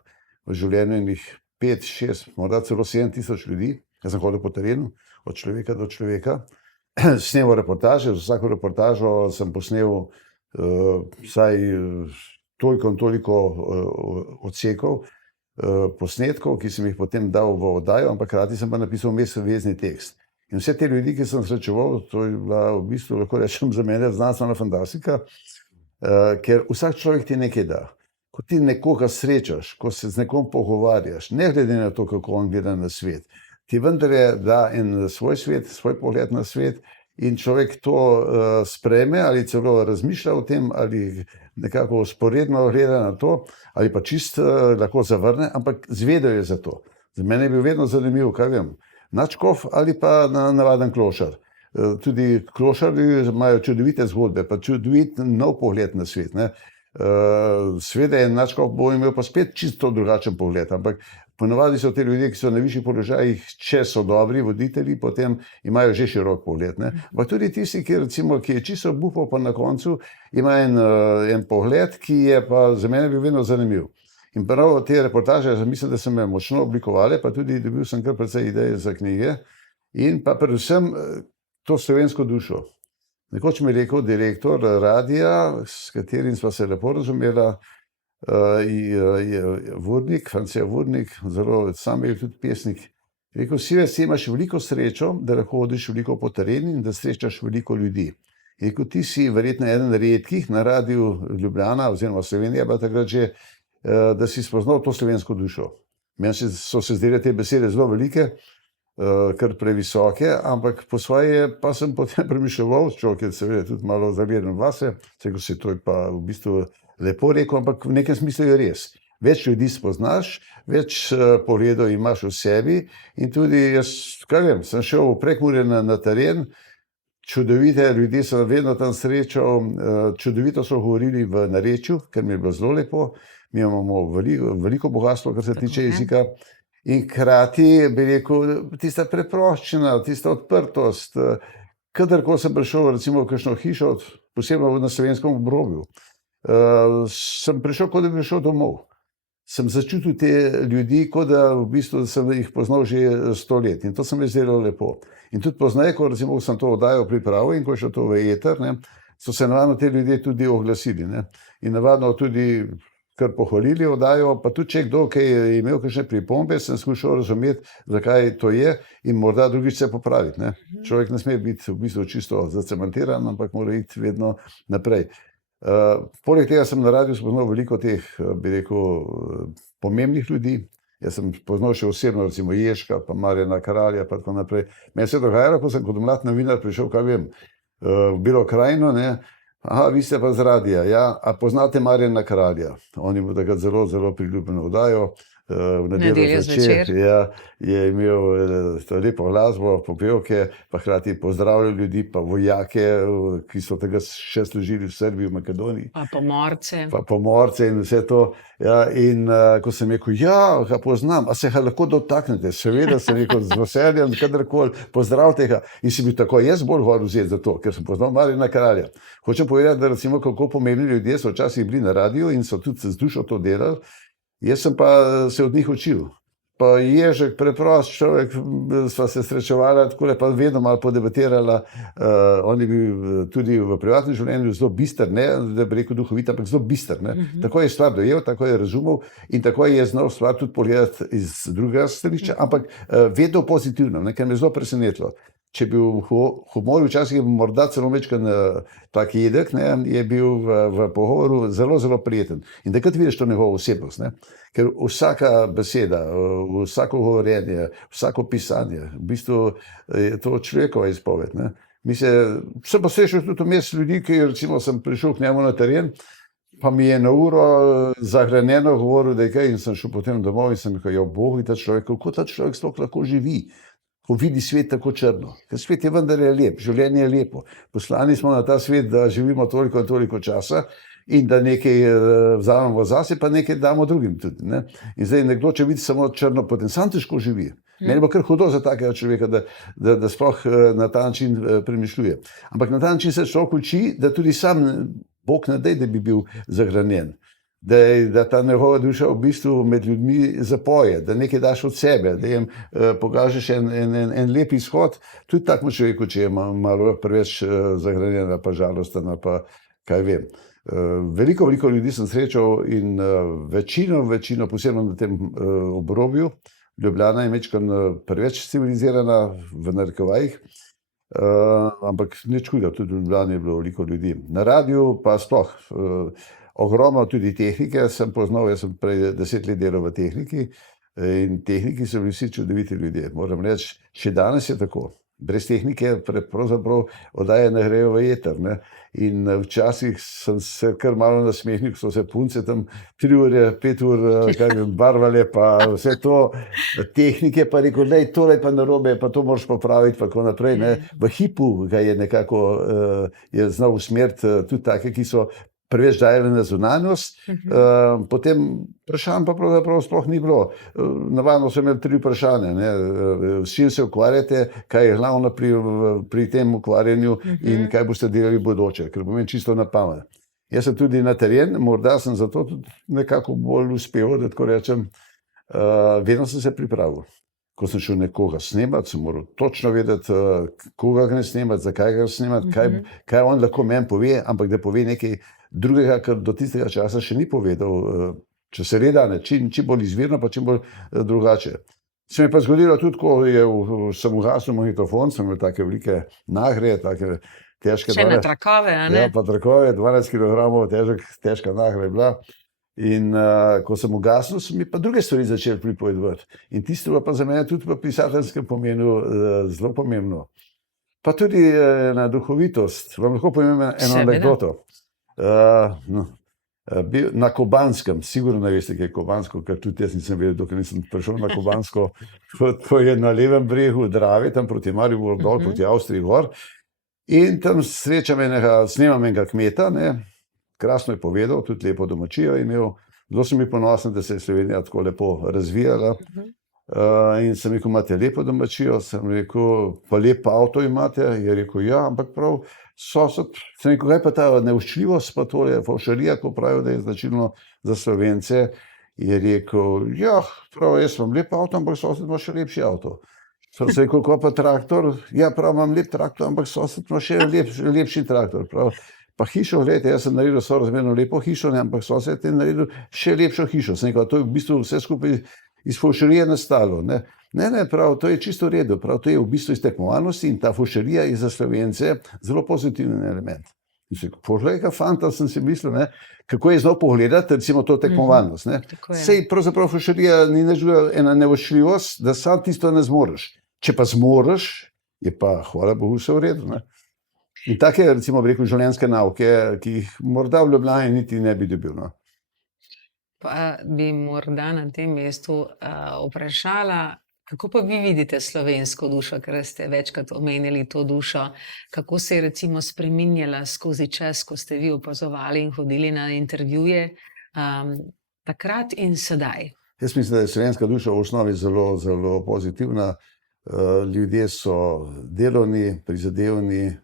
v življenju enih 5, 6, morda celo 7 tisoč ljudi. Jaz sem hodil po terenu, od človeka do človeka, snemal reportaže, z vsako reportažo sem posnel vsaj toliko in toliko odsekov, posnetkov, ki sem jih potem dal v oddajo, ampak hkrati sem pa napisal vmes vezni tekst. In vse te ljudi, ki sem srečeval, to je bila v bistvu, lahko rečem, za mene znanstvena fantastika, ker vsak človek ti nekaj da. Ko ti nekoga srečaš, ko se z nekom pogovarjaš, ne glede na to, kako on gleda na svet, ti vendar je da en svoj svet, svoj pogled na svet in človek to sprejme ali celo razmišlja o tem ali nekako vzporedno gleda na to ali pa čist lahko zavrne, ampak zvedel je za to. Za mene je bil vedno zanimiv, kaj vem, nadškof ali pa navaden klošar. Tudi klošarji imajo čudovite zgodbe, pa čudovit nov pogled na svet. Sveda je nadškof bo imel pa spet čisto drugačen pogled, ampak ponavadi so te ljudje, ki so na višjih položajih, če so dobri voditelji, potem imajo že širok pogled. Ampak tudi tisti, ki je čisto bufal, pa na koncu ima en pogled, ki je pa za mene bil vedno zanimiv. In prav te reportaže, mislim, da so me močno oblikovale, pa tudi dobil sem kar precej idej za knjige in pa predvsem to slovensko dušo. Nekoč mi je rekel direktor radija, s katerim sva se lepo razumela, Vurnik, Francija Vurnik, zelo sam je tudi pesnik. Rekel, Sivec, imaš veliko srečo, da lahko hodiš veliko po terenu in da srečaš veliko ljudi. Rekel, ti si verjetno eden redkih na Radiu Ljubljana oziroma Slovenija, pa takrat že, da si spoznal to slovensko dušo. Meni so se zdele te besede zelo velike, kar previsoke, ampak po svoje pa sem potem premišljeval, človek je seveda tudi malo zagleden vase, rekel si, to je pa v bistvu lepo rekel, ampak v nekem smislu je res. Več ljudi spoznaš, več pogledov imaš v sebi in tudi jaz, kaj vem, sem šel v Prekmurje na teren, čudovite ljudi sem vedno tam srečal, čudovito so govorili v narečju, ker mi je bilo zelo lepo, mi imamo veliko bogatstvo, kar se tiče jezika in hkrati bi rekel, tista preproščina, tista odprtost, kadarkoli sem prišel recimo v kakšno hišo, posebno na slovenskem obrobju, sem prišel, kot da bi prišel domov. Sem začutil te ljudi, kot da v bistvu sem jih poznal že 100 let in to se mi je zdelo lepo. In tudi poznaj, ko recimo sem to oddajo pripravil in ko je šlo to v eter, so se navadno te ljudje tudi oglasili. In navadno tudi kar pohvalili oddajo, pa tudi če kdo, ki je imel kakšne pripombe, sem skušal razumeti, zakaj to je in morda drugič se popraviti. Človek ne sme biti v bistvu čisto zacementiran, ampak mora iti vedno naprej. Poleg tega sem na radiju spoznal veliko teh, bi rekel, pomembnih ljudi. Jaz sem poznal še osebno recimo Ježka, pa Marjana Kralja, pa tako naprej. Meni se je dogajalo, ko sem kot mlad novinar prišel, kaj vem, v Belo krajino, aha, vi ste pa z radija, ja, a poznate Marjana Kralja? On je bil takrat zelo, zelo priljubljeno oddajo. V nedeljo zvečer je imel lepo glasbo, popevke, pa hkrati pozdravljal ljudi, pa vojake, ki so takrat še služili v Srbiji, v Makedoniji. Pa pomorce. Pa pomorce in vse to. Ja, in ko sem rekel, ja, ga poznam, a se ga lahko dotaknete? Seveda sem rekel, z veseljem, kadarkoli, pozdravite ga. In si bil tako, jaz bolj hotel vzeti za to, ker sem poznal Marjana Kralja. Hočem povedati, da recimo, kako pomembni ljudje so včasih bili na radiju in so tudi z dušo to delali. Jaz sem pa se od njih učil. Pa Ježek, preprost človek, sva se srečevala, tako pa vedno malo podebatirala. On je bil tudi v privatnem življenju zelo bister, ne da bi rekel duhovit, ampak zelo bister. Tako je stvar dojel, tako je razumel in tako je znal stvar tudi pogledati iz drugega stališča, ampak vedno pozitivno, kar me je zelo presenetilo. Če je bil humor včasih morda celo večkrat tak jedek, je bil v pogovoru zelo, zelo prijeten. In takrat vidiš to njegovo osebnost, ker vsaka beseda, vsako govorjenje, vsako pisanje, v bistvu je to človekova izpoved. Sem pa srečal tudi vmes ljudi, ki recimo sem prišel k njemu na teren, pa mi je na uro zahranjeno govoril, da je kaj, in sem šel potem domov in sem rekel, jo Bog, ta človek, kako ta človek sploh lahko živi, ko vidi svet tako črno. Ker svet je vendar lep, življenje je lepo. Poslani smo na ta svet, da živimo toliko in toliko časa in da nekaj vzamemo zase, pa nekaj damo drugim tudi. In zdaj nekdo, če vidi samo črno, potem sam težko živi. Meni bo kar hudo za takega človeka, da sploh na ta način premišljuje. Ampak na ta način se človek uči, da tudi sam Bog ne daj, da bi bil zahranjen. Da ta njegova duša v bistvu med ljudmi zapoje, da nekaj daš od sebe, da jim pokažeš en lep izhod, tudi takmu človeku, če je malo preveč zahranjen, pa žalosten, pa kaj vem. Veliko ljudi sem srečal in večino, posebno na tem obrobju, Ljubljana je majčkeno preveč civilizirana v narekovajih, ampak nič hudega, tudi v Ljubljani je bilo veliko ljudi. Na radiju pa sploh ogromno tudi tehnike sem poznal, jaz sem prej 10 let delal v tehniki in tehniki so bili vsi čudoviti ljudje. Moram reči, še danes je tako. Brez tehnike pravzaprav oddaje ne grejo v eter. In včasih sem se kar malo nasmehnil, ko so se punce tam 3 ure, 5 ur barvale, pa vse to tehnike, pa rekel, lej, tole pa narobe, pa to moraš popraviti, pa tako naprej. V hipu ga je nekako je znal usmeriti tudi take, ki so preveč dajali na zunanjost, potem vprašanj pa pravzaprav sploh ni bilo. Navadno so imeli 3 vprašanja, s čim se ukvarjate, kaj je glavno pri tem ukvarjanju in kaj boste delali v bodoče, ker pomeni čisto na pamet. Jaz sem tudi na teren, morda sem zato tudi nekako bolj uspel, da tako rečem, vedno sem se pripravil. Ko sem šel nekoga snemati, sem moral točno vedeti, koga ga ne snemati, zakaj ga snemati, kaj on lahko meni pove, ampak da pove nekaj drugega, kar do tistega časa še ni povedal, če se reda, čim bolj izvirno, pa čim bolj drugače. Se mi je pa zgodilo tudi, ko sem ugasnil magnetofon, sem imel take velike nagre, take težke. Še na trakove, a ne? Ja, pa trakove, 12 kg težka nagra je bila. In ko sem ugasnil, so mi pa druge stvari začeli pripovedovati. In tisto pa za mene tudi v pisateljskem pomenu zelo pomembno. Pa tudi na duhovitost. Vam lahko povem eno anekdoto. Na Kobanskem, sigurno ne veste, kaj je Kobansko, ker tudi jaz nisem vedel, dokler nisem prišel na Kobansko, ko je na levem bregu Drave, tam proti Mariboru dol, proti Avstriji gor. In tam snemam enega kmeta, krasno je povedal, tudi lepo domačijo je imel. Zelo sem bil ponosen, da se je Slovenija tako lepo razvijala. In sem rekel, imate lepo domačijo, sem rekel, pa lep avto imate. Je rekel, ja, ampak prav sosed. Sem rekel, kaj pa ta neuščljivost, pa tole favšarija, ko pravijo, da je značilno za Slovence. Je rekel, ja, prav, jaz imam lep avto, ampak sosed ima še lepši avto. Sem se rekel, ko pa traktor, ja, prav, imam lep traktor, ampak sosed ima še lepši traktor. Prav. Pa hišo, gledajte, jaz sem naredil sorazmerno lepo hišo, ampak sosed je naredil še lepšo hišo. Sem rekel, to je v bistvu vse skupaj iz favšarije nastalo. Ne, prav, to je čisto v redu, prav, to je v bistvu iz tekmovalnosti in ta favšarija je za Slovence zelo pozitiven element. Poglej, kaj fanta, sem si mislil, kako je znal pogledati, recimo, to tekmovalnost. Sej pravzaprav favšarija ni nič ena nevoščljivost, da sam tisto ne zmoreš. Če pa zmoreš, je pa, hvala Bogu, vse v redu. In take, recimo, bi rekel, življenjske nauke, ki jih morda v Ljubljani niti ne bi dobil. Pa bi morda na tem mestu vprašala, kako pa vi vidite slovensko dušo, ker ste večkrat omenili to dušo, kako se je recimo spreminjala skozi čas, ko ste vi opazovali in hodili na intervjuje, takrat in sedaj? Jaz mislim, da je slovenska duša v osnovi zelo, zelo pozitivna. Ljudje so delovni, prizadevni,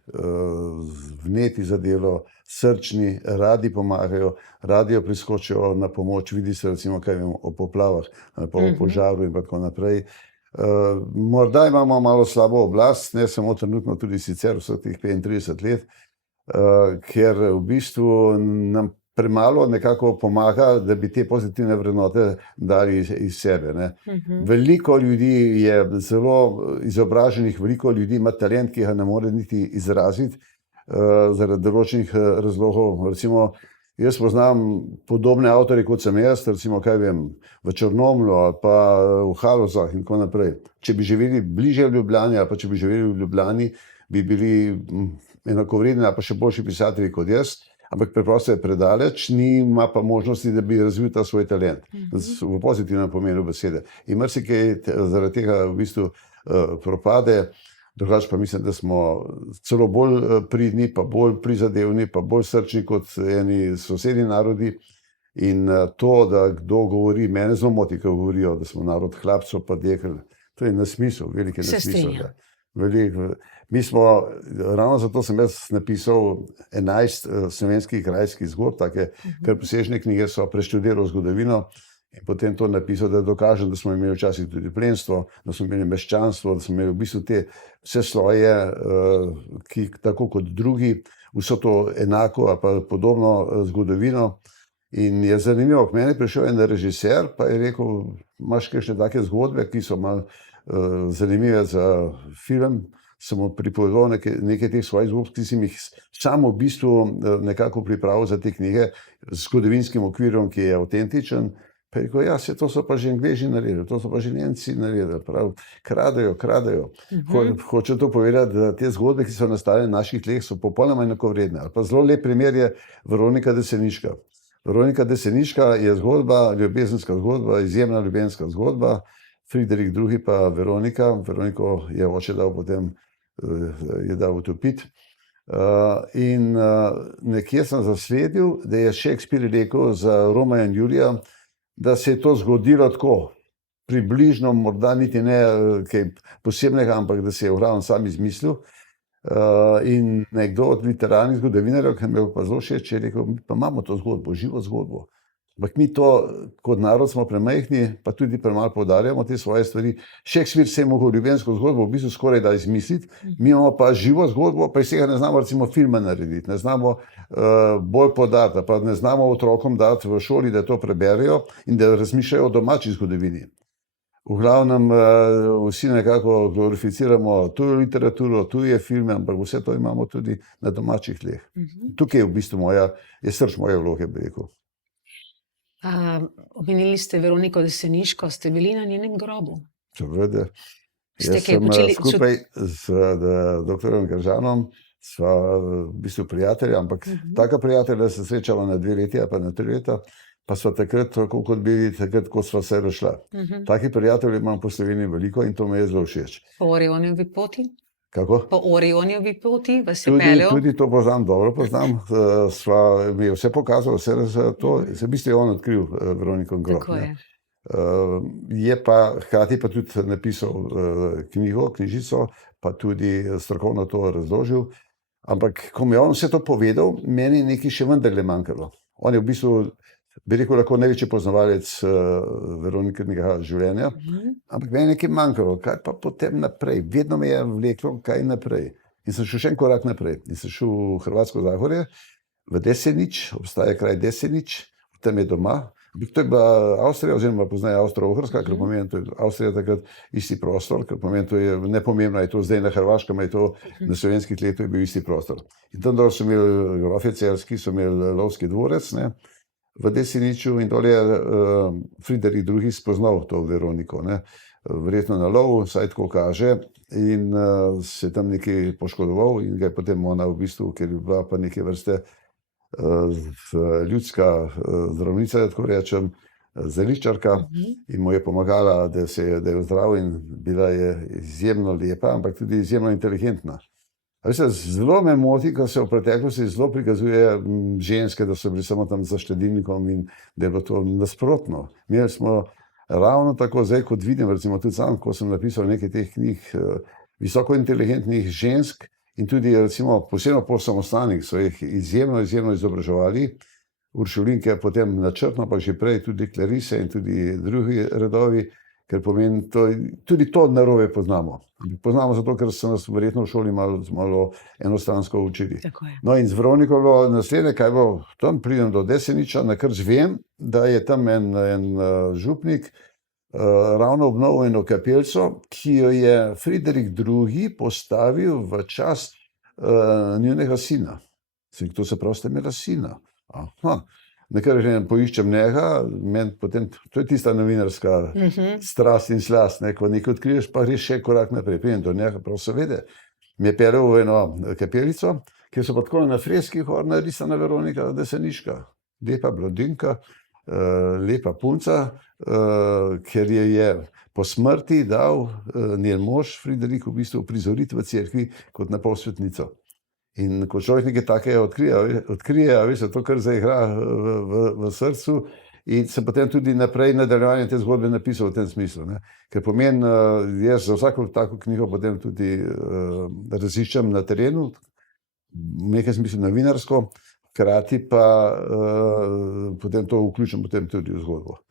vneti za delo, srčni, radi pomagajo, radi priskočijo na pomoč. Vidi se recimo, kaj vem, o poplavah, pa o požaru in tako naprej. Morda imamo malo slabo oblast, ne samo trenutno, tudi sicer vseh teh 35 let, ker v bistvu nam premalo nekako pomaga, da bi te pozitivne vrednote dali iz sebe. Ne. Veliko ljudi je zelo izobraženih, veliko ljudi ima talent, ki ga ne more niti izraziti zaradi določenih razlogov. Recimo, jaz poznam podobne avtorje, kot sem jaz, recimo, kaj vem, v Črnomlju ali pa v Halozah in tako naprej. Če bi živeli bliže v Ljubljani ali pa če bi živeli v Ljubljani, bi bili enakovredni ali pa še boljši pisatelji kot jaz, ampak preprosto je predaleč, nima pa možnosti, da bi razvil ta svoj talent v pozitivnem pomenu besede. In marsikaj zaradi tega v bistvu propade. Drugače pa mislim, da smo celo bolj pridni, pa bolj prizadevni, pa bolj srčni kot eni sosednji narodi. In to, da kdo govori, mene zelo moti, ko govorijo, da smo narod hlapcev pa dekel. To je nesmisel, veliki nesmisel. Mi smo, ravno zato sem jaz napisal 11 slovenskih krajskih zgodb, take kar presežne knjige, so preštudiral zgodovino in potem to napisal, da dokažem, da smo imeli včasih tudi plemstvo, da smo imeli meščanstvo, da smo imeli v bistvu te vse sloje, ki tako kot drugi, vso to enako ali pa podobno zgodovino. In je zanimivo, k meni je prišel en režiser, pa je rekel, imaš kakšne take zgodbe, ki so malo zanimive za film. Sem mu pripovedoval nekaj teh svojih zgodb, ki sem jih sam v bistvu nekako pripravil za te knjige z zgodovinskim okvirom, ki je avtentičen. Pa je rekel, ja, to so pa že Angleži naredili, to so pa že Nemci naredili, prav, kradejo. Hoče to povedati, da te zgodbe, ki so nastale na naših tleh, so popolnoma enakovredne. Ali pa zelo lep primer je Veronika Deseniška. Veronika Deseniška je zgodba, ljubezenska zgodba, izjemna ljubezenska zgodba. Friderik II. Pa Veronika. Veroniko je oče dal potem, je dal utopiti. In nekje sem zasledil, da je Shakespeare rekel za Romea in Julija, da se je to zgodilo tako, približno, morda niti ne kaj posebnega, ampak da se je v glavnem sam izmislil. In nekdo od literarnih zgodovinarjev, ki mi je pa zelo všeč, je rekel, mi pa imamo to zgodbo, živo zgodbo. Ampak mi to, kot narod smo premajhni, pa tudi premalo poudarjamo te svoje stvari. Shakespeare se je mogel ljubezensko zgodbo v bistvu skoraj da izmisliti, mi imamo pa živo zgodbo, pa iz tega ne znamo recimo filma narediti, ne znamo bolj podati, pa ne znamo otrokom dati v šoli, da to preberejo in da razmišljajo o domači zgodovini. V glavnem vsi nekako glorificiramo tujo literaturo, tuje filme, ampak vse to imamo tudi na domačih tleh. Tukaj je v bistvu je srž moje vloge, bi rekel. Omenili ste Veroniko Deseniško, ste bili na njenem grobu? Seveda. Ste Jaz kaj sem počeli? skupaj z doktorjem Kržanom, sva v bistvu prijatelja, ampak taka prijatelja se srečala na 2 leti ali pa na 3 leta, pa sva takrat, tako kot bi takrat, ko sva se razšla. Takih prijateljev imam po Sloveniji veliko in to me je zelo všeč. Po Orioniovi poti? Kako? Po Orioniovi poti vas je peljal? Tudi to poznam, dobro poznam. Mi je vse pokazal, vse to. V bistvu je on odkril Veronikov grob. Tako je. Je pa hkrati pa tudi napisal knjižico, pa tudi strokovno to razložil. Ampak ko mi je on vse to povedal, meni je nekaj še vendarle manjkalo. On je v bistvu, bi rekel, lahko največji poznavalec Veronikinega življenja, ampak meni je nekaj manjkalo, kaj pa potem naprej. Vedno me je vleklo, kaj naprej. In sem šel še en korak naprej. In sem šel v Hrvatsko Zagorje, v Desenič, obstaja kraj Desenič, tam je doma. Ampak to je bila Avstrija, oziroma poznaje Avstro-Ogrska, ker pomeni, to je Avstrija takrat isti prostor, ker pomeni, to je nepomembno, je to zdaj na Hrvaškem, je to na slovenskih tleh, to je bil isti prostor. In tam dol so imeli grofje Celjski, so imeli lovski dvorec, ne, v Deseniču, in dol je Friderik II. Spoznal to Veroniko, ne, verjetno na lovu, saj tako kaže, in se tam nekaj poškodoval in ga je potem ona v bistvu, ker je bila pa neke vrste ljudska zdravnica, da tako rečem, zeliščarka, in mu je pomagala, da je zdrav, in bila je izjemno lepa, ampak tudi izjemno inteligentna. Zelo me moti, ko se v preteklosti zelo prikazuje ženske, da so bili samo tam za štedilnikom in da je bilo to nasprotno. Imeli smo ravno tako zdaj, kot vidim, recimo tudi sam, ko sem napisal nekaj teh knjig, visoko inteligentnih žensk in tudi recimo posebno po samostanih so jih izjemno izobraževali, Uršulinke, potem načrtno, pa že prej tudi Clarise in tudi drugi redovi, ker pomeni, tudi to narobe poznamo. Poznamo zato, ker so nas verjetno v šoli malo enostransko učili. Tako je. No in z Veroniko je bilo naslednje, kaj bo, tam pridem do Deseniča, na kar zvem, da je tam en župnik ravno obnovil eno kapelico, ki jo je Friderik II. Postavil v čast njunega sina. To se pravi, ste imela sina. Aha. Nekaj že poiščem njega, potem, to je tista novinarska strast in slast, ko nekaj odkriješ, pa greš še korak naprej. Pridem do njega, prav seveda, mi je peljal v eno kapelico, kjer so pa tako na freskih narisana Veronika Deseniška. Lepa blondinka, lepa punca, ker je po smrti dal njen mož Friderik v bistvu prizoriti v cerkvi kot na polsvetnico. In ko človek nekaj takega odkrije, veš, to kar zaigra v srcu in se potem tudi naprej nadaljevanje te zgodbe napisal v tem smislu. Ne. Ker pomeni, jaz za vsako tako knjigo potem tudi raziščem na terenu, v nekem smislu novinarsko, hkrati pa potem to vključim potem tudi v zgodbo.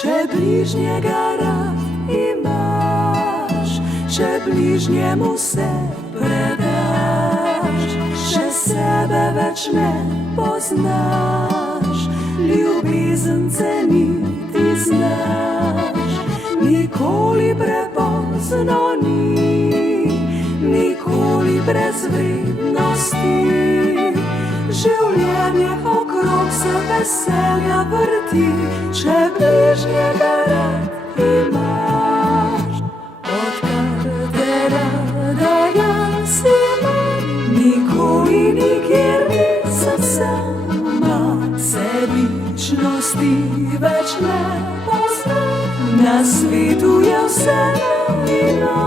Če bližnjega rad imaš, če bližnjemu se predaš, če sebe več ne poznaš, ljubezen ceniti znaš. Nikoli prepozno ni, nikoli brez vrednosti. Življenje okrog se veselja vrti, če bližnjega rad imaš. Odkar te rada jaz imam, nikoli nikjer nisem sama. Sebičnosti več ne poznam, na svetu je vse nujno.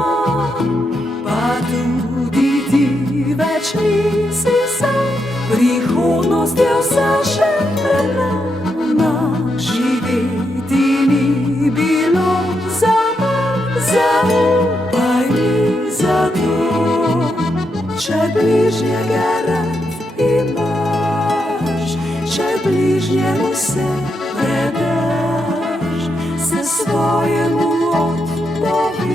Pa tudi ti več nisi sam, prihodnost je vsa še pred nama. Živeti ni bilo zaman, zaupaj mi zato. Če bližnjega rad imaš, če bližnjemu se predaš, se svojemu odpoveš,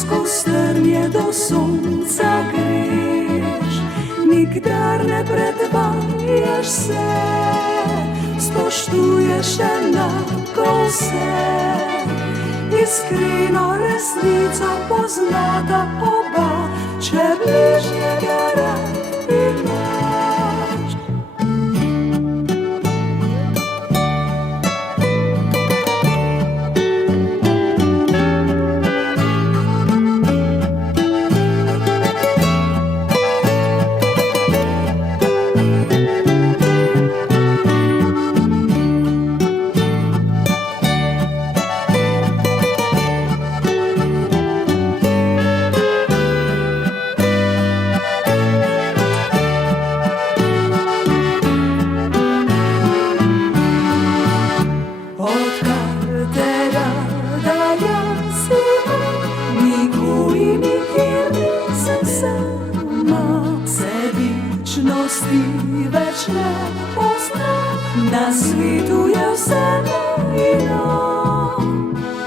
skozi trnje do sonca greš. Nikdar ne predvajaš se, spoštuješ enako vse. Iskreno resnico poznata oba, če bližnjega rad imaš. Več ne poznam, na svetu je vse nujno.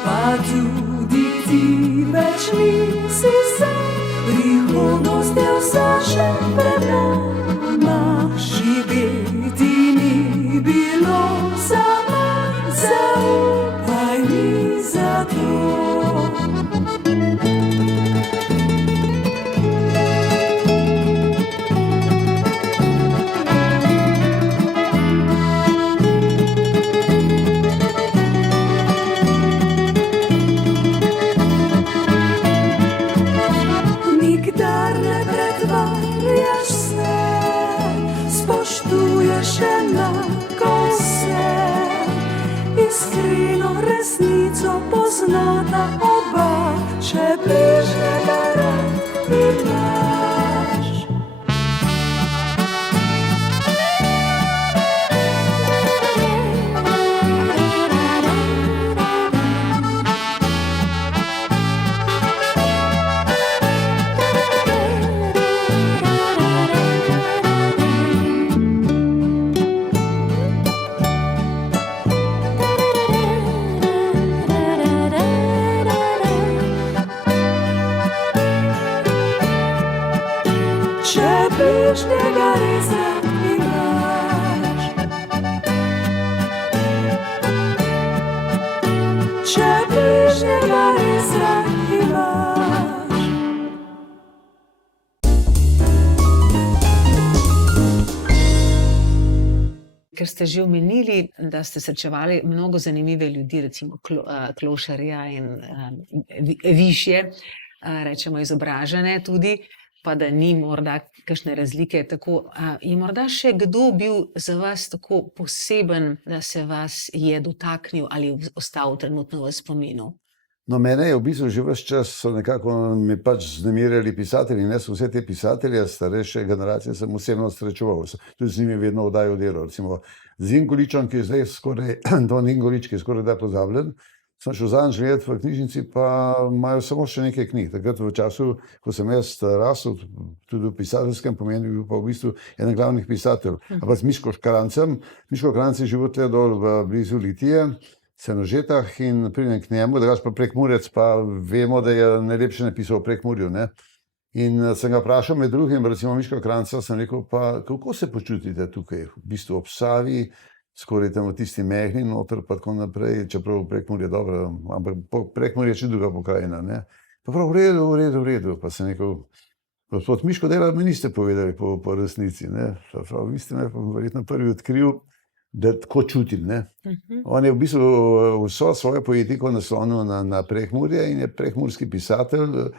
Pa tudi ti več nisi sam, prihodnost je vsa še pred nama. Živeti ni bilo zaman, zaupaj mi zato. Spoštuješ enako vse, iskreno resnico poznaš. poznata oba, če bližnjega rad imaš. Če bližnjega res rad imaš. Če bližnjega res rad imaš. Ker ste že omenili, da ste srečevali mnogo zanimive ljudi, recimo klošarja in višje, rečemo izobražene tudi, pa da ni morda kakšne razlike. Tako, je morda še kdo bil za vas tako poseben, da se vas je dotaknil ali ostal trenutno v spominu? No, mene je v bistvu že ves čas so nekako mi pač vznemirjali pisatelji. Ne so vse te pisatelje, starejše generacije sem osebno srečeval. Tudi z njimi vedno oddajal delo. Recimo z Ingoličem, ki je zdaj skoraj, Don Ingolič, ki je skoraj da pozabljen, sem šel zadnjič gledati v knjižnici, pa imajo samo še nekaj knjig. Takrat v času, ko sem jaz rasel, tudi v pisateljskem pomenu, bil pa v bistvu eden glavnih pisateljev. Ampak z Miško Krancem. Miško Kranc je živel tle dol v blizu Litije, Senožetah in pridem k njemu, drugače pa Prekmurec, pa vemo, da je najlepše napisal o Prekmurju, ne. In sem ga vprašal med drugim, recimo Miška Kranca, sem rekel, pa kako se počutite tukaj, v bistvu ob Savi, skoraj tam v tisti Mehni noter, pa tako naprej, čeprav Prekmurje je dobro, ampak Prekmurje je še druga pokrajina, ne. Pa prav, v redu, pa sem rekel, gospod Miško, dela mi niste povedali po resnici, ne. Prav, vi ste me pa verjetno prvi odkril, da tako čutim, ne. On je v bistvu vso svojo poetiko naslonil na Prekmurje in je prekmurski pisatelj,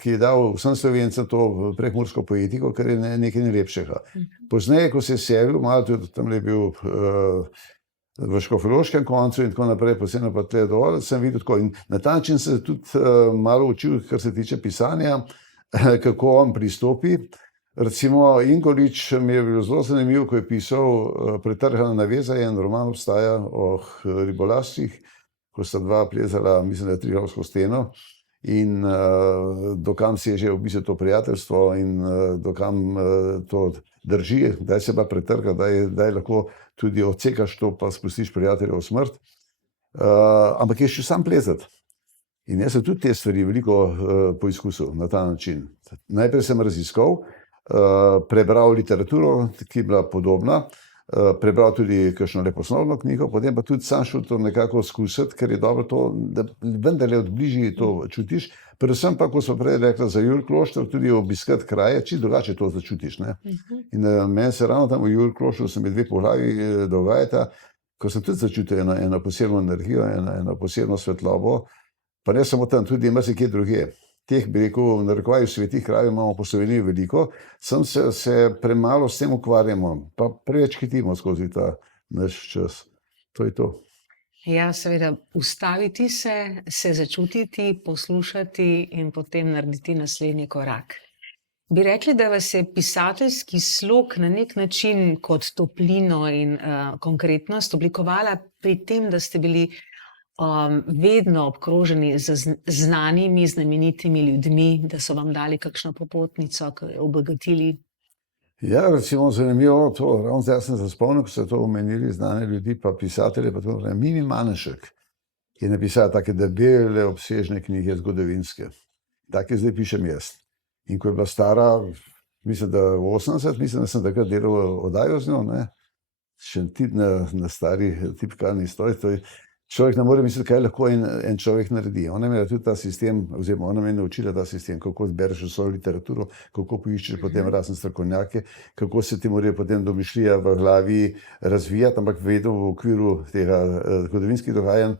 ki je dal vsem Slovencem to prekmursko poetiko, kar je nekaj najlepšega. Pozneje, ko se je selil, malo tudi tam je bil v Škofjeloškem koncu in tako naprej, posebno pa tle dol, sem videl tako. In na ta način se tudi malo učil, kar se tiče pisanja, kako on pristopi. Recimo Ingolič mi je bilo zelo zanimivo, ko je pisal Pretrhana naveza, en roman obstaja o ribolascih, ko sta dva plezala, mislim, da je Triglavsko steno in dokam seže v bistvu to prijateljstvo in dokam to drži, kdaj se pa pretrka, kdaj lahko tudi odsekaš to pa spustiš prijatelja v smrt. Ampak je še sam plezati. In jaz sem tudi te stvari veliko poizkusil na ta način. Najprej sem raziskal, prebral literaturo, ki je bila podobna, prebral tudi kakšno leposlovno knjigo, potem pa tudi sam šel to nekako skusiti, ker je dobro to, da vendarle od bližje to čutiš. Predvsem pa, ko smo prej rekli za Jurij Klošter, tudi obiskati kraje, čisto drugače to začutiš, ne. In meni se ravno tam v Jurij Kloštru se mi dve poglavi dogajata, ko sem tudi začutil eno posebno energijo, eno posebno svetlobo, pa ne samo tam, tudi marsikje drugje. Teh, bi rekel, v narekovaju svetih krajev imamo po Sloveniji veliko, sem se premalo s tem ukvarjamo, pa preveč hitimo skozi ta naš čas. To je to. Ja, seveda, ustaviti se začutiti, poslušati in potem narediti naslednji korak. Bi rekli, da vas je pisateljski slog na nek način kot toplino in konkretnost oblikovala pri tem, da ste bili vedno obkroženi z znanimi, znamenitimi ljudmi, da so vam dali kakšno popotnico, obogatili? Ja, recimo zanimivo to, ravno zdaj sem se spomnil, ko ste to omenili, znane ljudi, pa pisatelje, pa tako naprej. Mimi Manešek je napisala take debele, obsežne knjige zgodovinske. Take zdaj pišem jaz. In ko je bila stara, mislim, da 80, mislim, da sem takrat delal oddajo z njo, ne, še na stari tipkarni stroj, to je človek ne more misliti, kaj lahko en človek naredi. Ona mi je tudi ta sistem, oziroma ona me je naučila ta sistem, kako zbereš svojo literaturo, kako poiščeš potem razne strokovnjake, kako se ti mora potem domišljija v glavi razvijati, ampak vedno v okviru tega zgodovinskih dogajanj.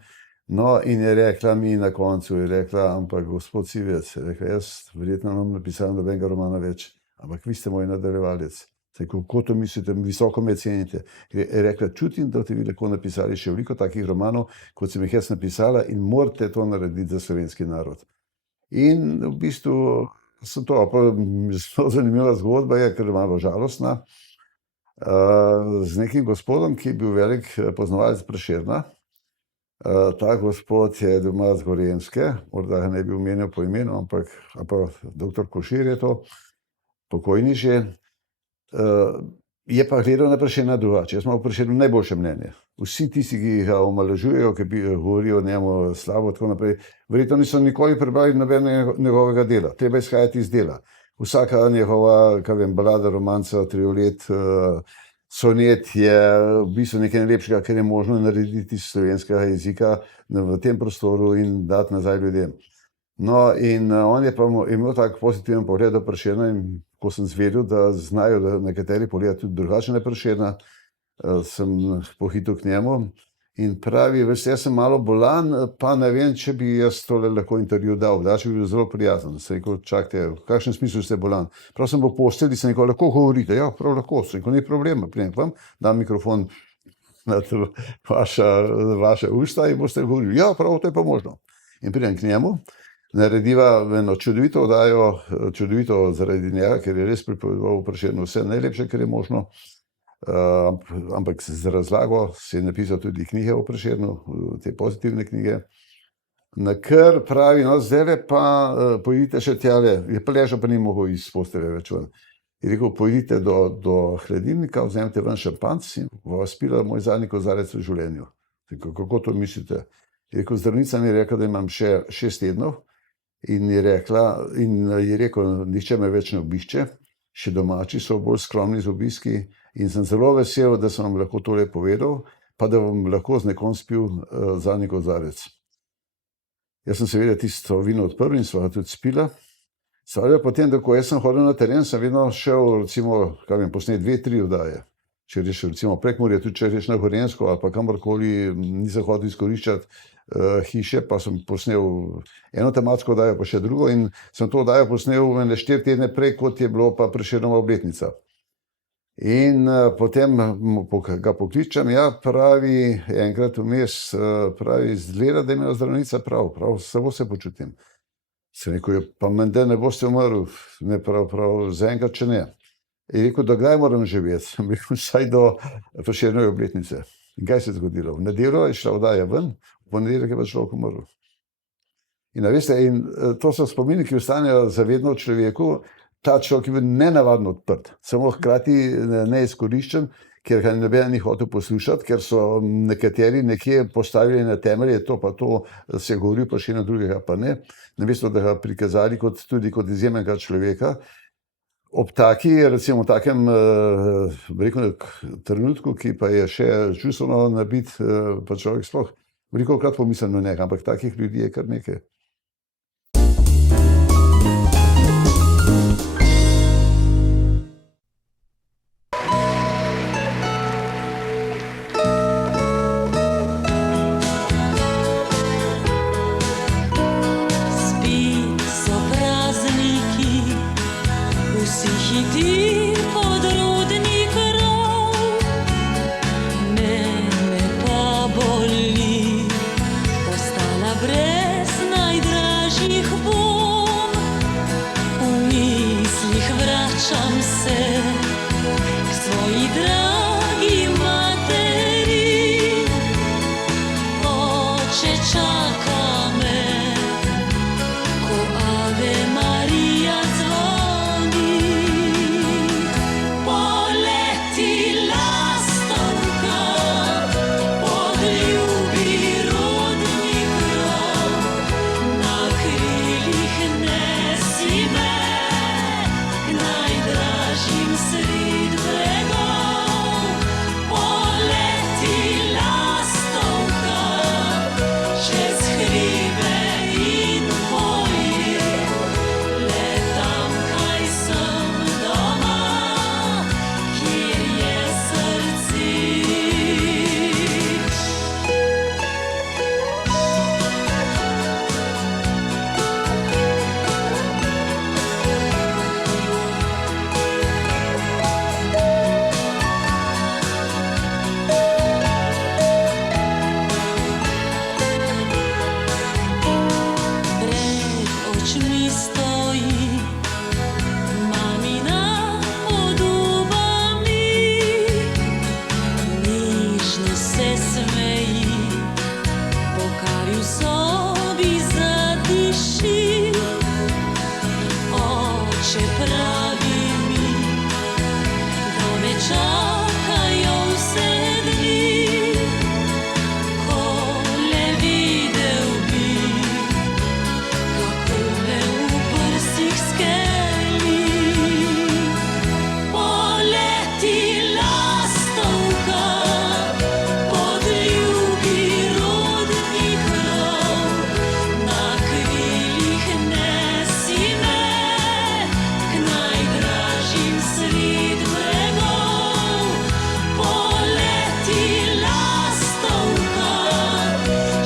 No, in je rekla mi na koncu, je rekla, ampak gospod Sivec, je rekla, jaz verjetno nam napisal nobenega romana več, ampak vi ste moj nadaljevalec. Kako to mislite, visoko me cenite? Je rekla, čutim, da ste vi lahko napisali še veliko takih romanov, kot sem jih jaz napisala in morate to narediti za slovenski narod. In v bistvu so to, pa zelo zanimiva zgodba je, ker je malo žalostna, z nekim gospodom, ki je bil velik poznavalec Prešerna. Ta gospod je doma z Gorenjske, morda ga ne bi omenil po imenu, ampak doktor Košir je to, pokojni že. Je pa gledal na Prešerna drugače. Jaz imam o Prešernu najboljše mnenje. Vsi tisti, ki ga omalovažujejo, ki govorijo o njemu slabo, tako naprej, verjetno niso nikoli prebrali nobenega njegovega dela. Treba izhajati iz dela. Vsaka njegova, kaj vem, balada, romanca, triolet, sonet je v bistvu nekaj najlepšega, kar je možno narediti iz slovenskega jezika v tem prostoru in dati nazaj ljudem. No, in on je pa imel tak pozitiven pogled do Prešerna in ko sem zvedel, da znajo da nekateri pogledati tudi drugače na Prešerna, sem pohitel k njemu in pravi, veste, jaz sem malo bolan, pa ne vem, če bi jaz tole lahko intervju dal, če bi bil zelo prijazen. Sem rekel, čakajte, v kakšnem smislu ste bolan? Prav sem v postelji, sem rekel, lahko govorite? Ja, prav lahko, sem rekel, ni problema, pridem k vam, dam mikrofon na vaše usta in boste govorili. Ja, prav, to je pa možno. In pridem k njemu. Narediva eno čudovito oddajo, čudovito zaradi njega, ker je res pripovedoval o Prešernu vse najlepše, kar je možno, ampak z razlago si je napisal tudi knjige o Prešernu, te pozitivne knjige. Na kar pravi, no zdaj pa pojdite še tjale, je pa ležal, pa ni mogel iz postelje več ven. Je rekel, pojdite do hladilnika, vzemite ven šampanjec in vas pila moj zadnji kozarec v življenju. Kako to mislite? Je rekel, zdravnica mi je rekla, da imam še 6 tednov. In je rekel, nihče me več ne obišče, še domači so bolj skromni z obiski in sem zelo vesel, da sem vam lahko tole povedal, pa da vam lahko z nekom spil zadnji kozarec. Jaz sem seveda tisto vino odprl in sva ga tudi spila. Seveda potem, da ko jaz sem hodil na teren, sem vedno šel, recimo, posnet 2-3 oddaje. Če reš, recimo, Prekmurje, tudi če reš na Gorenjsko ali pa kamorkoli, nisem hodil izkoriščati hiše, pa sem posnel eno tematsko oddajo, pa še drugo in sem to oddajo posnel 4 tedne prej, kot je bilo pa Prešernova obletnica. In potem ga pokličem, ja, pravi, enkrat vmes, pravi, izgleda, da je imela zdravnica prav, slabo se počutim. Sem rekel, pa menda ne boste umrl, ne prav, zaenkrat če ne. Je rekel, da kdaj moram živeti? Sem rekel, vsaj do Prešernove obletnice. In kaj se je zgodilo? V nedeljo je šla oddaja ven, v ponedeljek je pa človek umrl. In veste, to so spomini, ki ostanejo zavedno v človeku, ta človek je bil nenavadno odprt, samo hkrati neizkoriščen, ker ga noben ni hotel poslušati, ker so nekateri nekje postavili na temelje, to pa to se je govoril, pa še eno drugega pa ne. Namesto da ga prikazali tudi kot izjemnega človeka. Ob recimo takem trenutku, ki pa je še čustveno nabit, pa človek sploh velikokrat pomislim na njega, ampak takih ljudi je kar nekaj. Najdražjim se Še pravi mi, da me čakajo vse dni, ko le videl bi, kako me v prsih skeli. Poleti lastovka pod ljubi rodni krov, na krilih nesi me k najdražjim sred bregov. Poleti lastovka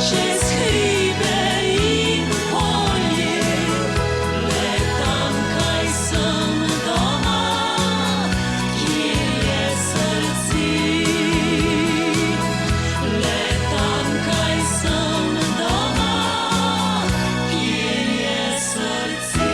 čez hribe in polje, le tamkaj sem doma, kjer je srce. Le tamkaj sem doma, kjer je srce.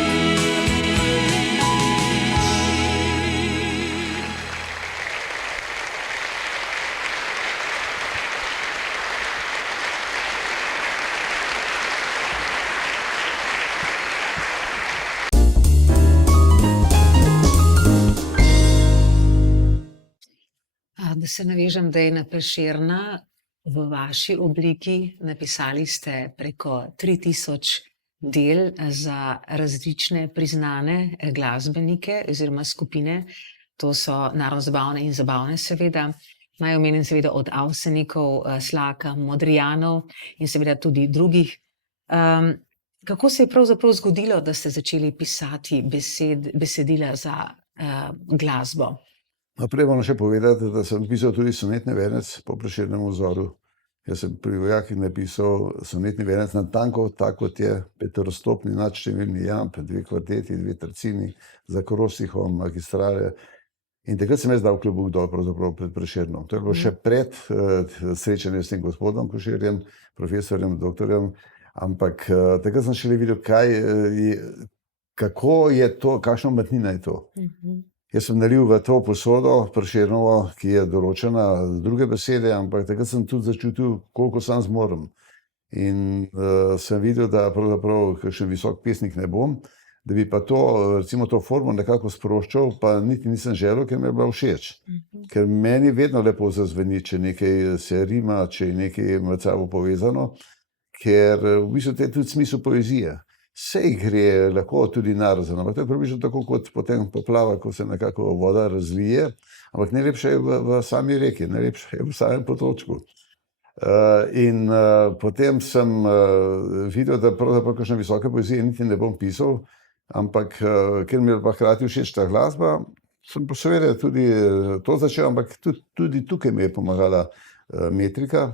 Da se navežem, da je na Prešerna v vaši obliki napisali ste preko 3000 del za različne priznane glasbenike oziroma skupine. To so narodno-zabavne in zabavne, seveda. Naj omenim seveda od Avsenikov, Slaka, Modrijanov in seveda tudi drugih. Kako se je pravzaprav zgodilo, da ste začeli pisati besedila za glasbo? Naprej moram še povedati, da sem pisal tudi sonetni venec po Prešernovem vzoru. Jaz sem pri vojakih napisal sonetni venec natanko tako, kot je peterostopni nadštevilni jamb, 2 kvarteti, 2 tercini, za Korosihom, magistrale. In takrat sem jaz dal klobuk dol pravzaprav pred Prešernom. To je bilo še pred srečanjem s tem gospodom Koširjem, profesorjem, doktorjem, ampak takrat sem šele videl, kako je to, kakšna umetnina je to. Jaz sem nalil v to posodo Prešernovo, ki je določena z druge besede, ampak takrat sem tudi začutil, koliko sam zmorem. In sem videl, da pravzaprav kakšen visok pesnik ne bom, da bi pa to, recimo to formo nekako sproščal, pa niti nisem želel, ker mi je bila všeč. Ker meni vedno lepo zazveni, če nekaj se rima, če je nekaj med sabo povezano, ker v bistvu to je tudi smisel poezije. Sej gre lahko tudi narazen, ampak to je približno tako kot potem poplava, ko se nekako voda razlije, ampak najlepše je v sami reki, najlepše je v samem potočku. Potem sem videl, da pravzaprav kakšne visoke poezije niti ne bom pisal, ampak ker mi je pa hkrati všeč ta glasba, sem pa seveda tudi to začel, ampak tudi tukaj mi je pomagala metrika.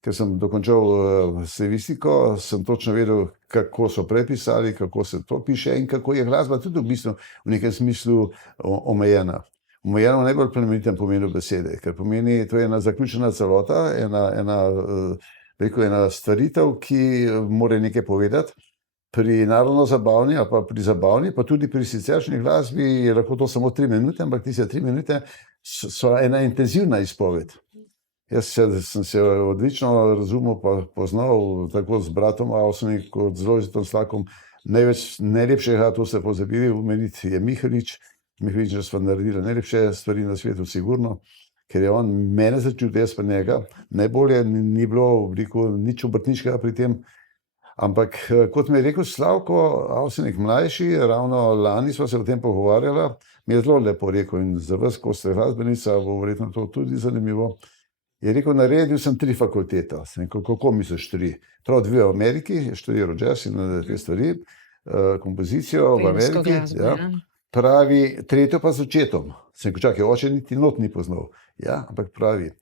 Ker sem dokončal slavistiko, sem točno vedel, kako so prepisali, kako se to piše in kako je glasba tudi v bistvu v nekem smislu omejena. Omejena v najbolj plemenitem pomenu besede, ker pomeni, to je ena zaključena celota, ena stvaritev, ki mora nekaj povedati. Pri narodno-zabavni ali pa pri zabavni, pa tudi pri siceršnji glasbi je lahko to samo 3 minute, ampak tiste 3 minute so ena intenzivna izpoved. Jaz sem se odlično razumel, pa poznal tako z bratom Avsenikom kot z Lojzetom Slakom. Najlepšega, to ste pozabili omeniti, je Mihalič. Mihalič smo naredili najlepše stvari na svetu, sigurno, ker je on mene začutil, jaz pa njega. Najbolje ni bilo v obliku nič obrtniškega pri tem. Ampak kot mi je rekel Slavko Avsenik mlajši, ravno lani smo se o tem pogovarjali, mi je zelo lepo rekel in za vas, ko ste glasbenica, bo verjetno to tudi zanimivo. Je rekel, naredil sem 3 fakultete. Sem rekel, kako misliš 3? Prav 2 v Ameriki, je študiral jazz in te stvari, kompozicijo v Ameriki. Pravi, 3. pa z očetom. Sem rekel, čakaj, oče niti not ni poznal. Ja, ampak pravi,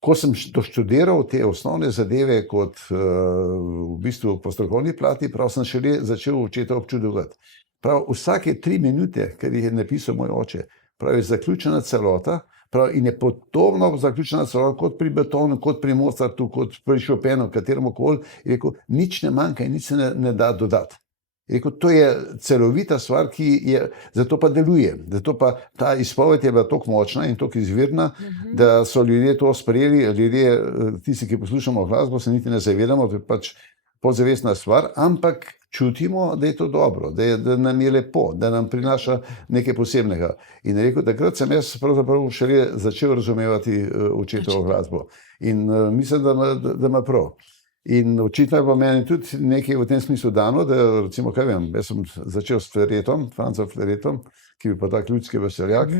ko sem doštudiral te osnovne zadeve kot v bistvu po strokovni plati, prav sem šele začel očeta občudovati. Prav vsake 3 minute, ker jih je napisal moj oče, pravi, zaključena celota, in je podobno zaključena celota kot pri Beethovenu, kot pri Mozartu, kot pri Chopinu, kateremu koli, je rekel, nič ne manjka in nič se ne da dodati. Je rekel, to je celovita stvar, ki je, zato pa deluje. Zato pa ta izpoved je bila toliko močna in toliko izvirna, da so ljudje to sprejeli, ljudje, tisti, ki poslušamo glasbo, se niti ne zavedamo, da pač podzavestna stvar, ampak čutimo, da je to dobro, da nam je lepo, da nam prinaša nekaj posebnega. In rekel, takrat sem jaz pravzaprav šele začel razumevati očetovo glasbo. In mislim, da ima prav. In očitno je pa meni tudi nekaj v tem smislu dano, da recimo, kaj vem, jaz sem začel s Fleretom, Francom Fleretom, ki je pa tak ljudski veseljak,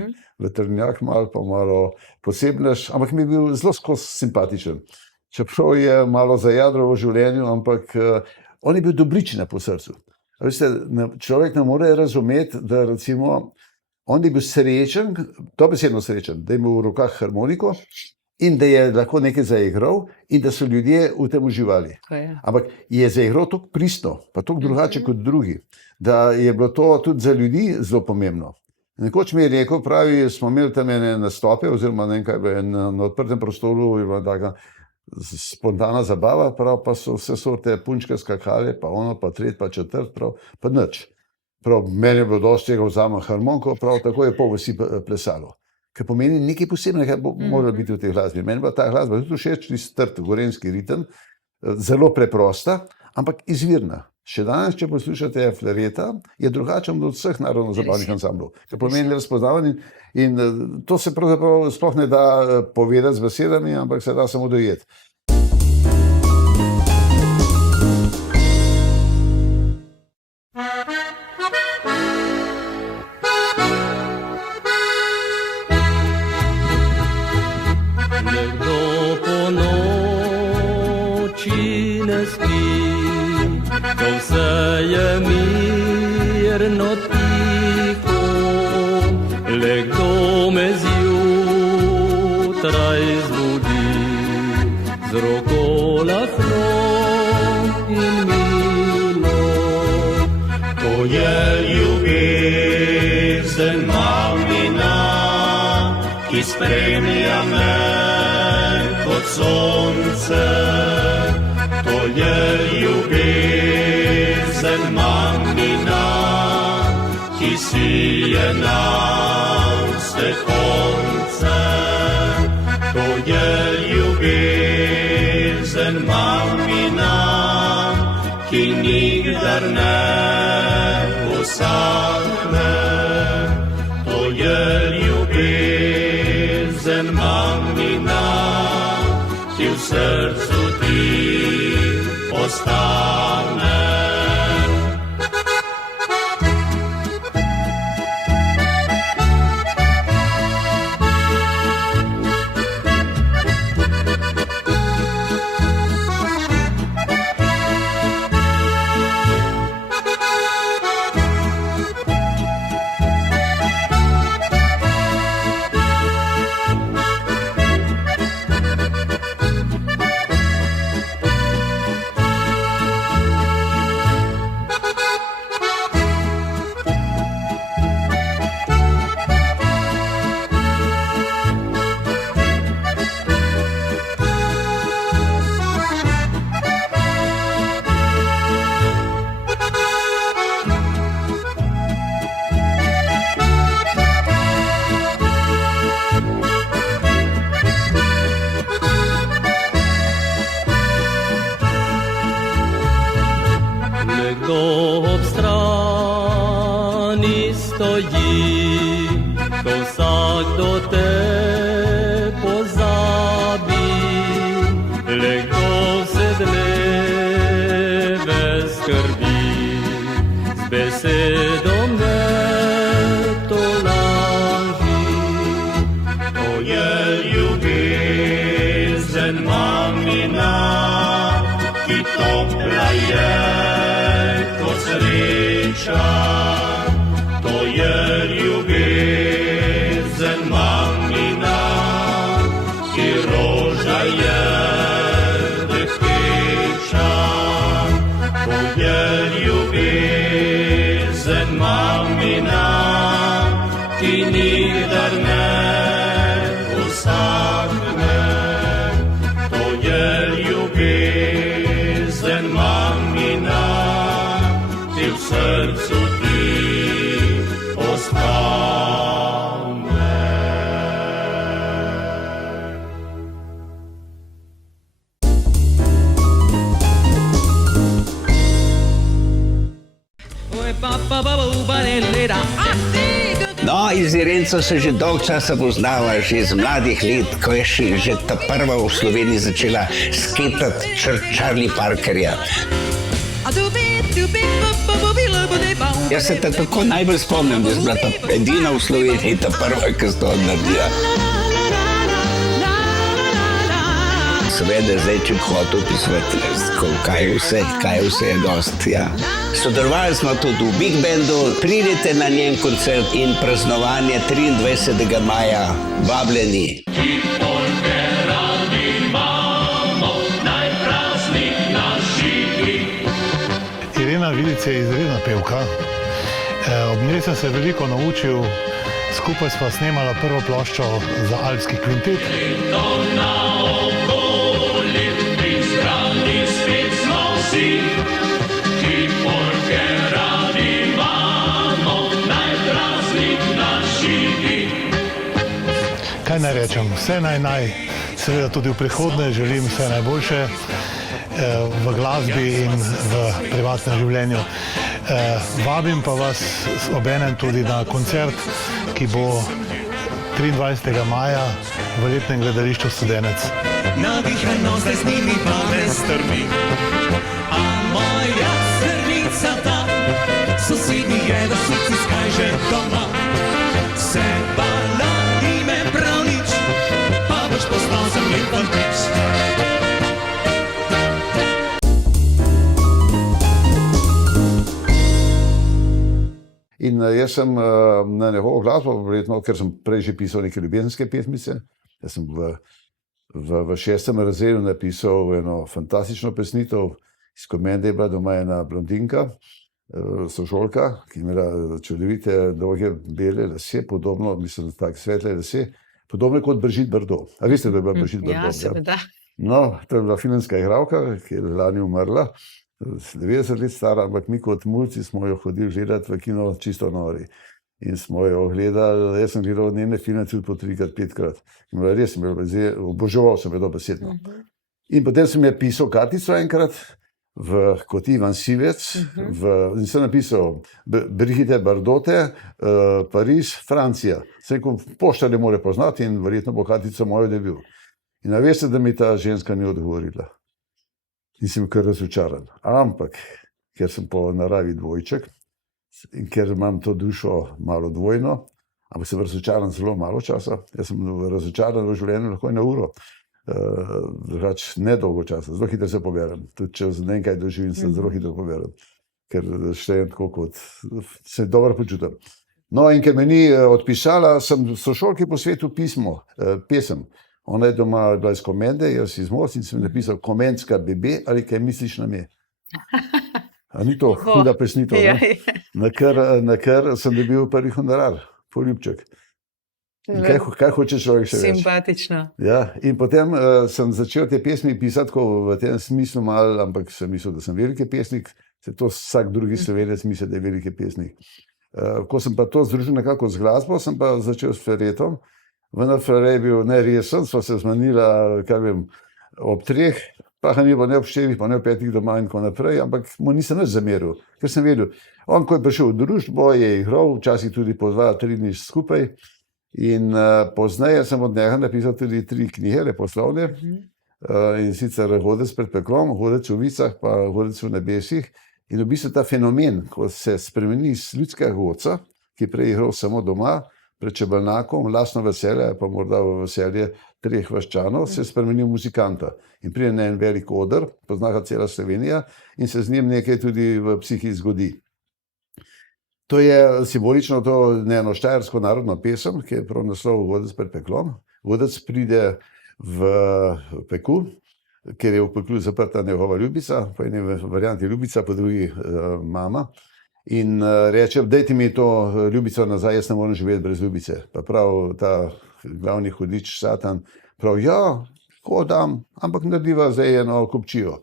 vetrnjak, malo posebnež, ampak mi je bil zelo skozi simpatičen. Čeprav je malo zajadral v življenju, ampak on je bil dobričina po srcu. Veste, človek ne more razumeti, da recimo on je bil srečen, dobesedno srečen, da je imel v rokah harmoniko in da je lahko nekaj zaigral in da so ljudje v tem uživali. Ampak je zaigral tako pristno, pa tako drugače kot drugi, da je bilo to tudi za ljudi zelo pomembno. Nekoč mi je rekel, pravi, smo imeli tam ene nastope, oziroma ne vem kaj, na odprtem prostoru je bila taka spontana zabava, prav pa so vse sorte punčke skakale, pa ono, pa tret, pa četrt, prav, pa nič. Prav, meni je bilo dosti tega, vzamem harmoniko, prav tako je pol vsi plesalo. Kar pomeni nekaj posebnega mora biti v tej glasbi. Meni pa ta glasba tudi všeč, strd gorenjski ritem, zelo preprosta, ampak izvirna. Še danes, če poslušate Flereta, je drugačen od vseh narodno-zabavnih ansamblov. Kar pomeni razpoznavan in to se pravzaprav sploh ne da povedati z besedami, ampak se da samo dojeti. Nekdo po noči ne spi, ko vse je mirno tiho, le kdo me zjutraj zbudi, z roko lahno in milo. To je ljubezen mamina, ki spremlja me kot sonce. To je ljubezen mamina, ki sije na vse konce. To je ljubezen mamina, ki nikdar ne usahne. To je ljubezen mamina, ki v srcu ti ostane. Nekdo ob strani stoji, ko vsakdo te pozabi, le kdo vse dneve skrbi, z besedo me tolaži. To je ljubezen mamina, ki topla je kot sreča. To je ljubezen mamina, ki roža je dehteča. To je ljubezen mamina, ki nikdar ne usahne. To je ljubezen mamina, ki v srcu ti ostane. No, iz Irenco se že dolgo časa poznava, že iz mladih let, ko je že ta prva v Sloveniji začela sketati Charlie Parkerja. Jaz se te tako najbolj spomnim, da je bila ta edina v Sloveniji, ta prva, ki sta to naredila. Seveda, zdaj, če bi hotel pisati, kaj vse je dost, ja. Sodelovali smo tudi v Big Bandu, pridite na njen koncert in praznovanje 23. maja, vabljeni. Irena Vidic je izredna pevka. Ob njej sem se veliko naučil, skupaj sva snemala prvo ploščo za Alpski kvintet. Kaj naj rečem, vse naj, seveda tudi v prihodnje želim vse najboljše v glasbi in v privatnem življenju. Vabim pa vas obenem tudi na koncert, ki bo 23. maja v letnem gledališču Studenec. Navihano zdaj z njimi pa ne strmi, a moja srnica ta, sosednji je da srci skaj že doma. Se bala ime prav nič, pa boš postal za mlin fantič. In jaz sem na njegovo glasbo, verjetno, ker sem prej že pisal neke ljubezenske pesmice. Jaz sem v 6. razredu napisal eno fantastično pesnitev, iz komende je bila doma ena blondinka, sošolka, ki je imela čudovite, dolge, bele lase, podobno, mislim, tako svetle lase, podobno kot Brigitte Bardot. A veste, da je bila Brigitte Bardot? Ja, seveda. No, to je bila filmska igralka, ki je lani umrla. 90 let stara, ampak mi kot mulci smo jo hodili gledati v kino čisto nori. In smo jo gledali, jaz sem gledal njene filme tudi po 3-krat, 5-krat. Res sem bil, oboževal sem jo dobesedno. In potem sem je pisal kartico enkrat, kot Ivan Sivec, in sem napisal Brigitte Bardote, Pariz, Francija. Sem rekel, poštar ne more poznati in verjetno bo kartica mojo debil. In veste, da mi ta ženska ni odgovorila. In sem kar razočaran. Ampak, ker sem po naravi dvojček in ker imam to dušo malo dvojno, ampak sem razočaran zelo malo časa, jaz sem razočaran v življenju lahko na uro, drugače ne dolgo časa, zelo hitro se poberem. Tudi če ne vem kaj doživim, se zelo hitro poberem, ker štejem tako kot se dobro počutim. No, in ker me ni odpisala, sem sošolki po svetu pismo, pesem. Ona je doma bila iz komende, jaz iz Most in sem napisal Komendska bebe ali kaj misliš na me. A ni to huda pesnitev, ne? Na kar sem dobil prvi honorar, poljubček. In kaj hoče človek še več? Simpatično. Ja, in potem sem začel te pesmi pisati v tem smislu malo, ampak sem mislil, da sem veliki pesnik, se to vsak drugi Slovenec misli, da je veliki pesnik. Ko sem pa to združil nekako z glasbo, sem pa začel s Ferretom. Vendar Ferret je bil neresen, sva se zmanila, kaj vem, ob 3, pa ni bilo ne ob 4, pa ne ob 5 doma in tako naprej, ampak mu nisem nič zameril, ker sem vedel, on, ko je prišel v družbo, je igral, včasih tudi po 2-3 dni skupaj in pozneje sem od njega napisal tudi 3 knjige, leposlovne, in sicer Hodec pred peklom, Hodec v vicah, pa Hodec v nebesih. In v bistvu ta fenomen, ko se spremeni iz ljudskega godca, ki je prej igral samo doma, pred čebelnjakom, lastno veselje, pa morda v veselje 3 vaščanov, se spremeni v muzikanta. In pride na en velik oder, pozna ga cela Slovenija in se z njim nekaj tudi v psihi zgodi. To je simbolično to eno štajersko narodno pesem, ki je prav naslov Hodec pred peklom. Hodec pride v peku, ker je v peklu zaprta njegova ljubica, po eni varianti ljubica, po drugi mama. In reče, dajte mi to ljubico nazaj, jaz ne morem živeti brez ljubice. Pa prav ta glavni hudič Satan prav, ja, ko dam, ampak narediva zdaj eno kupčijo.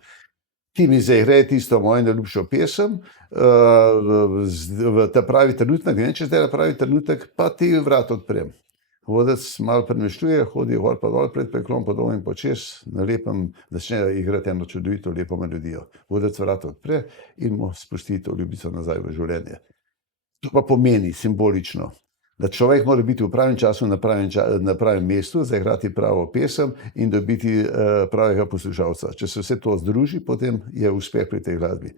Ti mi zdaj gre tisto mojo najljubšo pesem, v ta pravi trenutek, ne vem, če zdaj pravi trenutek, pa ti vrat odprem. Hodec malo premišljuje, hodi gor pa dol pred peklom, po dol in počez, na lepem začne igrati eno čudovito, lepo melodijo. Hodec vrat odpre in mu spusti to ljubico nazaj v življenje. To pa pomeni simbolično, Da človek mora biti v pravem času na pravem mestu, zaigrati pravo pesem in dobiti pravega poslušalca. Če se vse to združi, potem je uspeh pri tej glasbi.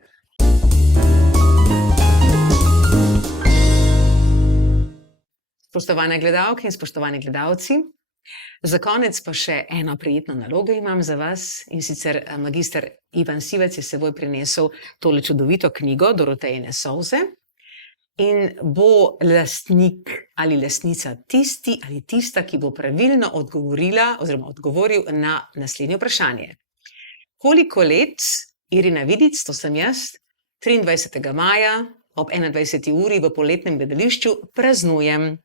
Spoštovane gledalke in spoštovani gledalci, za konec pa še eno prijetno nalogo imam za vas, in sicer magister Ivan Sivec je s seboj prinesel tole čudovito knjigo Dorotejine solze in bo lastnik ali lastnica tisti ali tista, ki bo pravilno odgovorila oziroma odgovoril na naslednje vprašanje. Koliko let Irina Vidic, to sem jaz, 23. maja ob 21. uri v Poletnem gledališču praznujem?